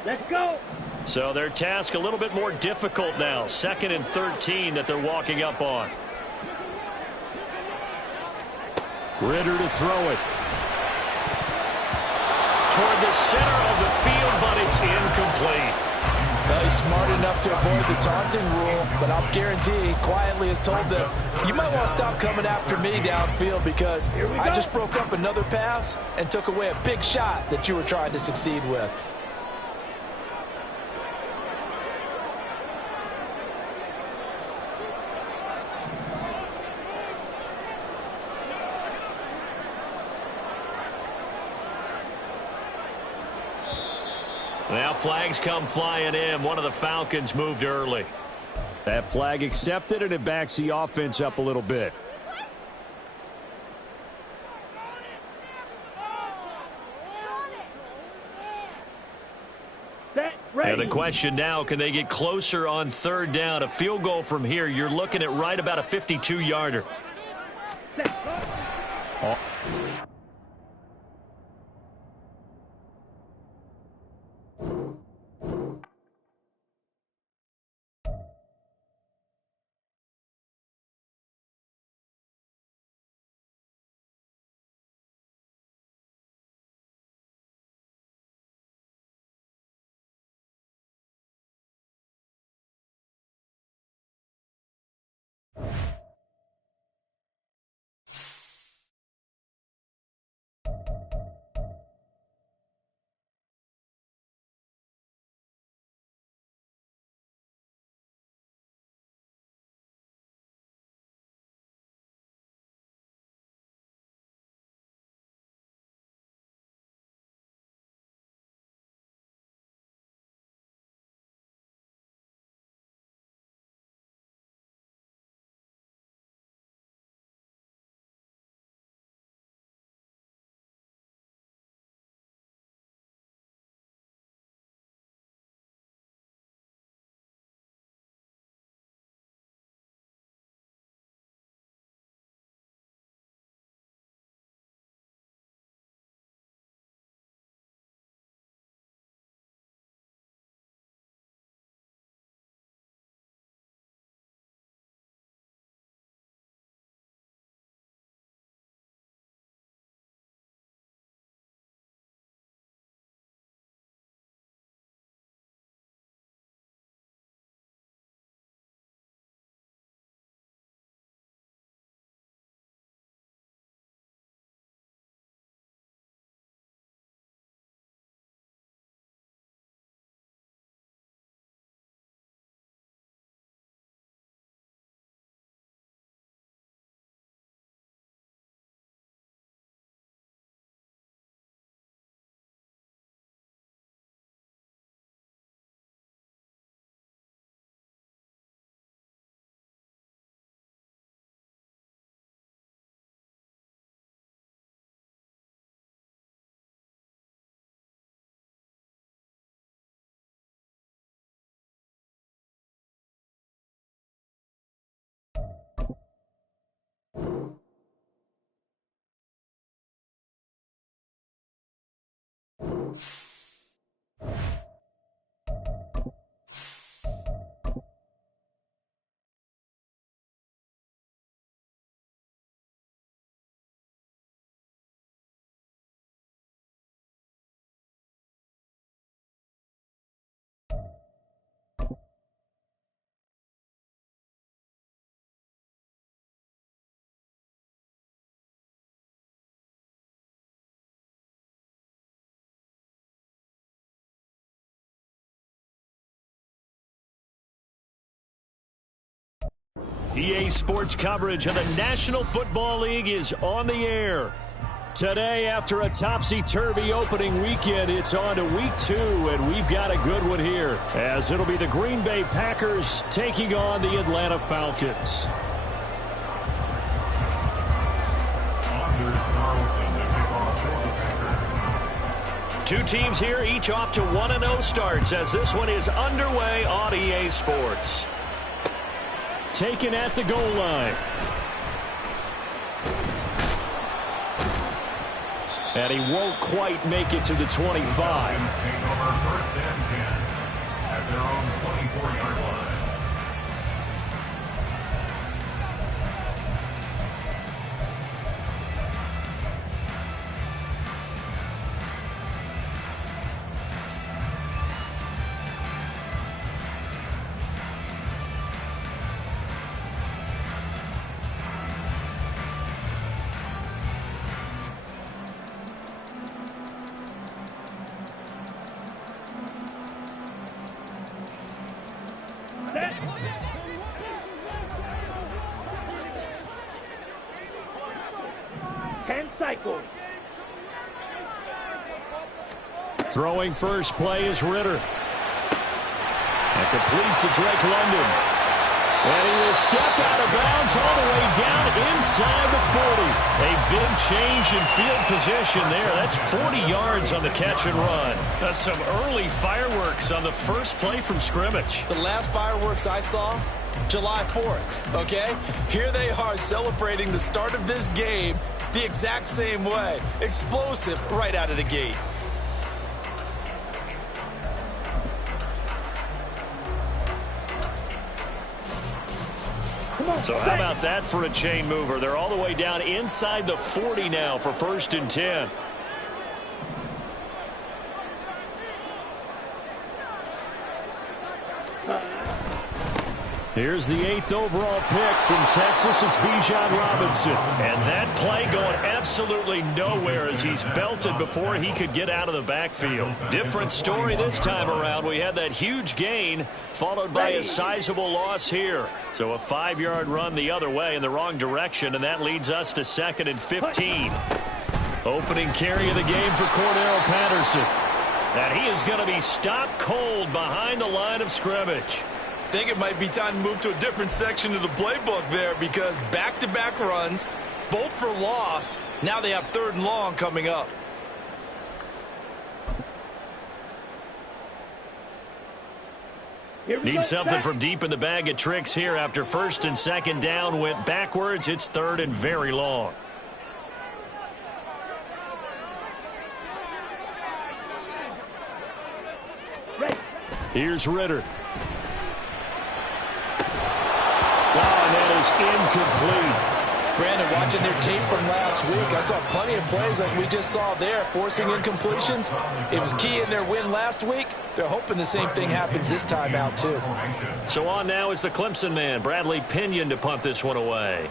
Let's go. So their task a little bit more difficult now. 2nd and 13 that they're walking up on. Ritter to throw it. Toward the center of the field, but it's incomplete. Well, he's smart enough to avoid the taunting rule, but I'll guarantee he quietly has told them, you might want to stop coming after me downfield because I just broke up another pass and took away a big shot that you were trying to succeed with. Now flags come flying in. One of the Falcons moved early. That flag accepted, and it backs the offense up a little bit. And the question now, can they get closer on 3rd down? A field goal from here, you're looking at right about a 52-yarder. EA Sports coverage of the National Football League is on the air. Today, after a topsy-turvy opening weekend, it's on to week 2, and we've got a good one here, as it'll be the Green Bay Packers taking on the Atlanta Falcons. Two teams here, each off to 1-0 starts, as this one is underway on EA Sports. Taken at the goal line. And he won't quite make it to the 25. Take over first and 10 at their own 24-yard line. Throwing first play is Ritter. And complete to Drake London. And he will step out of bounds all the way down inside the 40. A big change in field position there. That's 40 yards on the catch and run. That's some early fireworks on the first play from scrimmage. The last fireworks I saw, July 4th, okay? Here they are celebrating the start of this game the exact same way. Explosive right out of the gate. So how about that for a chain mover? They're all the way down inside the 40 now for first and 10. Here's the 8th overall pick from Texas. It's Bijan Robinson. And that play going absolutely nowhere as he's belted before he could get out of the backfield. Different story this time around. We had that huge gain followed by a sizable loss here. So a 5-yard run the other way in the wrong direction, and that leads us to 2nd and 15. Opening carry of the game for Cordero Patterson. And he is going to be stopped cold behind the line of scrimmage. I think it might be time to move to a different section of the playbook there, because back-to-back runs, both for loss. Now they have 3rd and long coming up. Need something from deep in the bag of tricks here after 1st and 2nd down went backwards. It's 3rd and very long. Here's Ritter. And that is incomplete. Brandon, watching their tape from last week, I saw plenty of plays like we just saw there, forcing incompletions. It was key in their win last week. They're hoping the same thing happens this time out, too. So on now is the Clemson man, Bradley Pinion, to punt this one away.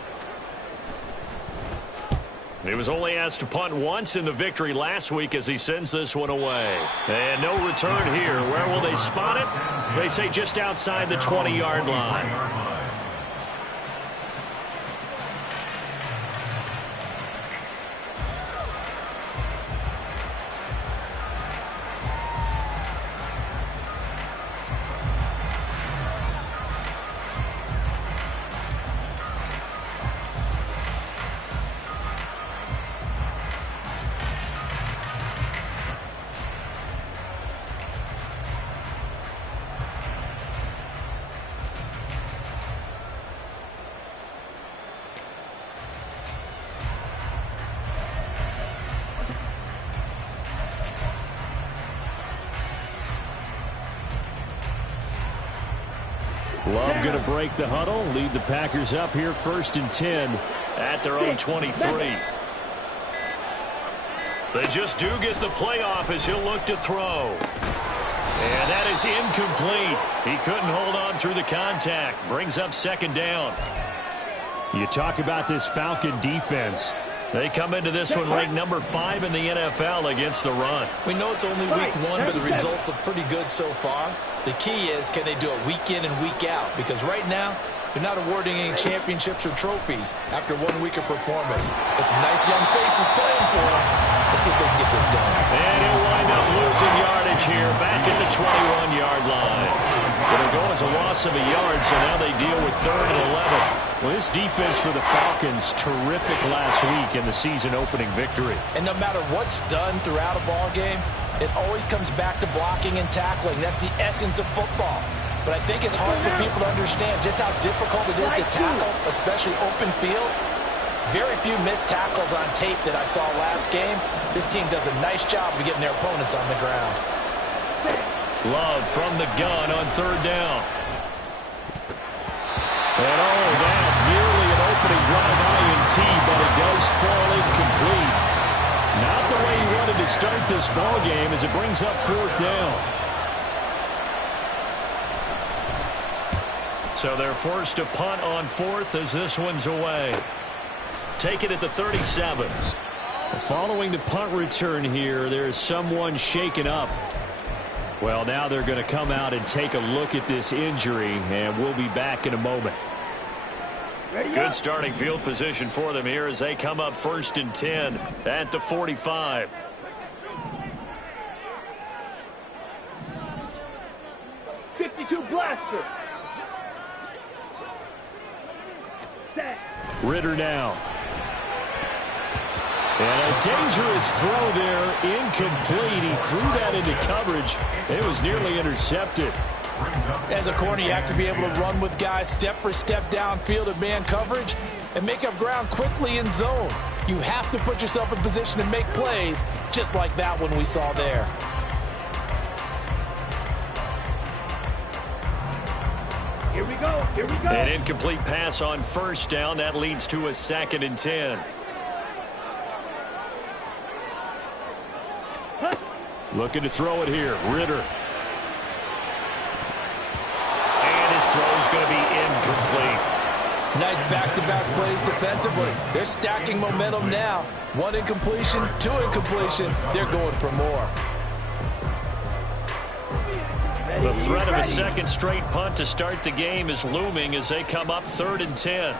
He was only asked to punt once in the victory last week as he sends this one away. And no return here. Where will they spot it? They say just outside the 20-yard line. Love going to break the huddle, lead the Packers up here 1st and 10 at their own 23. They just do get the playoff as he'll look to throw. And that is incomplete. He couldn't hold on through the contact. Brings up 2nd down. You talk about this Falcon defense. They come into this one ranked number 5 in the NFL against the run. We know it's only week 1, but the results look pretty good so far. The key is, can they do it week in and week out? Because right now, They're not awarding any championships or trophies after 1 week of performance. Got some nice young faces playing for them. Let's see if they can get this going. And he'll wind up losing yardage here back at the 21-yard line. It'll go as a loss of a yard, so now they deal with 3rd and 11. Well, this defense for the Falcons, terrific last week in the season-opening victory. And no matter what's done throughout a ball game, it always comes back to blocking and tackling. That's the essence of football. But I think it's hard for people to understand just how difficult it is to tackle, especially open field. Very few missed tackles on tape that I saw last game. This team does a nice job of getting their opponents on the ground. Love from the gun on 3rd down. And oh, that nearly an opening drive INT, but it does fall incomplete. Not the way he wanted to start this ball game as it brings up 4th down. So they're forced to punt on 4th as this one's away. Take it at the 37. Following the punt return here, there's someone shaken up. Well, now they're going to come out and take a look at this injury, and we'll be back in a moment. Good starting field position for them here as they come up 1st and 10 at the 45. Blaster. Ritter now. And a dangerous throw there, incomplete. He threw that into coverage. It was nearly intercepted. As a corner, you have to be able to run with guys step for step downfield in man coverage and make up ground quickly in zone. You have to put yourself in position to make plays, just like that one we saw there. Here we go. Here we go. An incomplete pass on 1st down. That leads to a 2nd and 10. Looking to throw it here. Ritter. And his throw's going to be incomplete. Nice back-to-back plays defensively. They're stacking momentum now. 1 incompletion, 2 incompletion. They're going for more. The threat of a 2nd straight punt to start the game is looming as they come up 3rd and 10.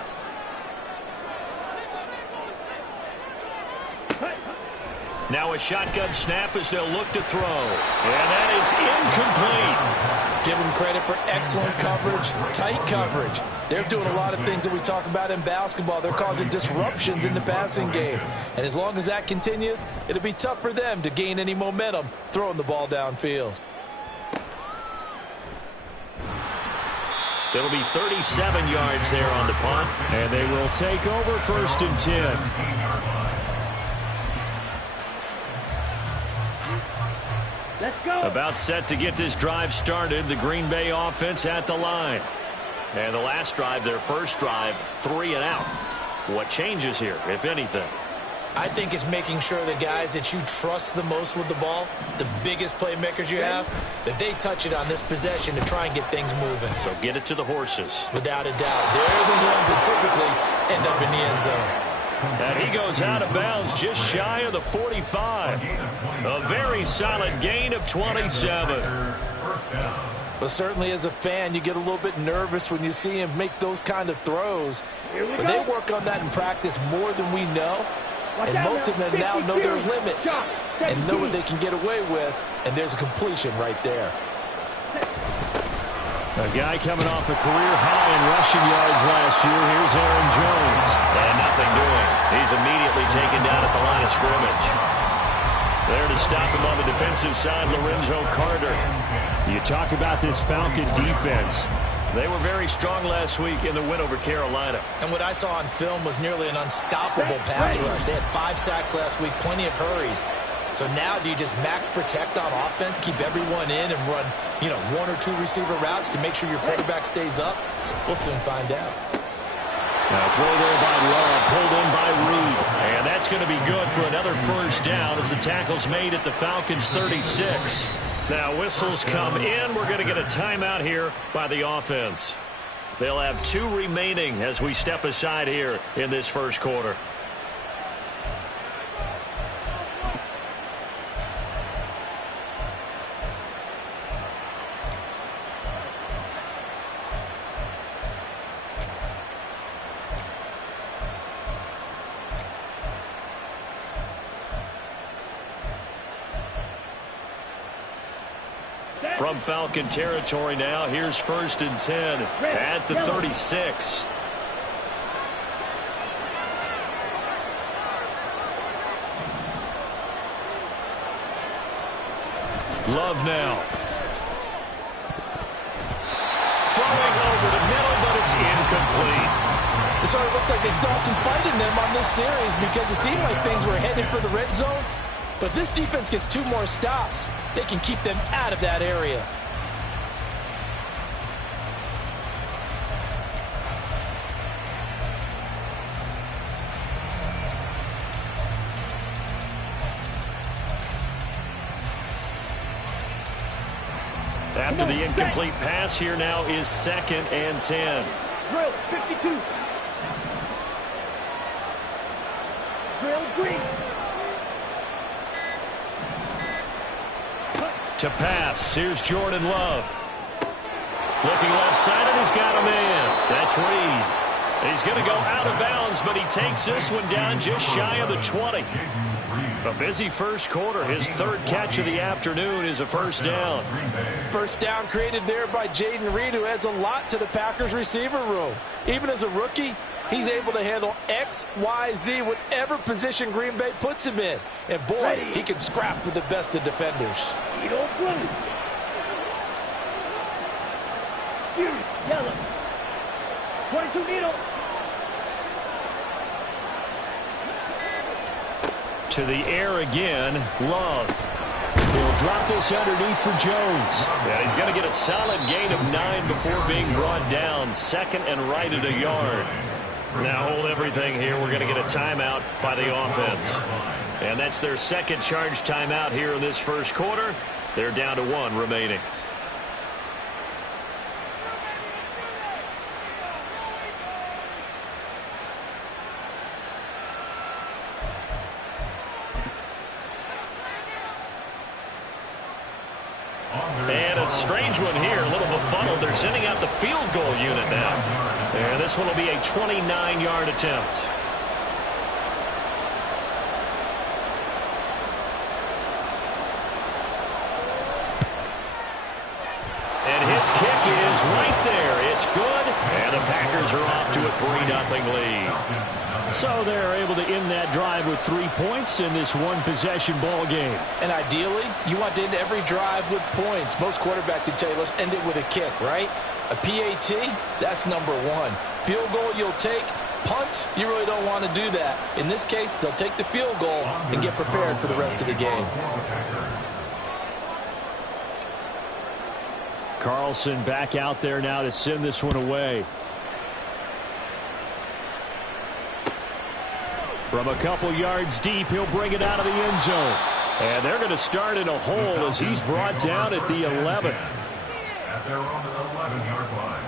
Now a shotgun snap as they'll look to throw. And that is incomplete. Give them credit for excellent coverage, tight coverage. They're doing a lot of things that we talk about in basketball. They're causing disruptions in the passing game. And as long as that continues, it'll be tough for them to gain any momentum throwing the ball downfield. It'll be 37 yards there on the punt. And they will take over 1st and 10. Let's go. About set to get this drive started. The Green Bay offense at the line. And the last drive, their first drive, 3 and out. What changes here, if anything? I think it's making sure the guys that you trust the most with the ball, the biggest playmakers you have, that they touch it on this possession to try and get things moving. So get it to the horses. Without a doubt. They're the ones that typically end up in the end zone. And he goes out of bounds just shy of the 45. A very solid gain of 27. But certainly as a fan, you get a little bit nervous when you see him make those kind of throws. But they work on that in practice more than we know. And most of them now know their limits and know what they can get away with. And there's a completion right there. A guy coming off a career high in rushing yards last year. Here's Aaron Jones. And nothing doing. He's immediately taken down at the line of scrimmage. There to stop him on the defensive side, Lorenzo Carter. You talk about this Falcon defense. They were very strong last week in the win over Carolina. And what I saw on film was nearly an unstoppable pass rush. They had 5 sacks last week, plenty of hurries. So now do you just max protect on offense, keep everyone in and run, 1 or 2 receiver routes to make sure your quarterback stays up? We'll soon find out. Now throw there by Love, pulled in by Reed. And that's going to be good for another first down as the tackle's made at the Falcons' 36. Now whistles come in. We're going to get a timeout here by the offense. They'll have 2 remaining as we step aside here in this first quarter. from Falcon territory now. Here's 1st and 10 at the 36. Love now. Throwing over the middle, but it's incomplete. It sort of looks like they still have some fight in them on this series because it seemed like things were headed for the red zone. But this defense gets 2 more stops. They can keep them out of that area. After the incomplete pass, here now is 2nd and 10. Drill 52. Drill green. To pass, here's Jordan Love. Looking left side, and he's got a man. That's Reed. He's going to go out of bounds, but he takes this one down just shy of the 20. A busy first quarter. His 3rd catch of the afternoon is a 1st down. First down created there by Jaden Reed, who adds a lot to the Packers receiver room. Even as a rookie, he's able to handle X, Y, Z, whatever position Green Bay puts him in. And boy, he can scrap with the best of defenders. Needle blue. Fury yellow. 22 needle. To the air again, Love. He'll drop this underneath for Jones. Yeah, he's going to get a solid gain of 9 before being brought down. 2nd and right at a yard. Now hold everything here. We're going to get a timeout by the offense. And that's their 2nd charge timeout here in this first quarter. They're down to 1 remaining. And a strange one here, a little befuddled. They're sending out the field goal unit now. And this one will be a 29-yard attempt. And his kick is right there. It's good. And the Packers are off to a 3-0 lead. So they're able to end that drive with 3 points in this one-possession ball game. And ideally, you want to end every drive with points. Most quarterbacks would tell you, let's end it with a kick, right? A PAT, that's number 1. Field goal you'll take. Punts, you really don't want to do that. In this case, they'll take the field goal and get prepared for the rest of the game. Carlson back out there now to send this one away. From a couple yards deep, he'll bring it out of the end zone. And they're going to start in a hole as he's brought down at the 11. At their own 11-yard line.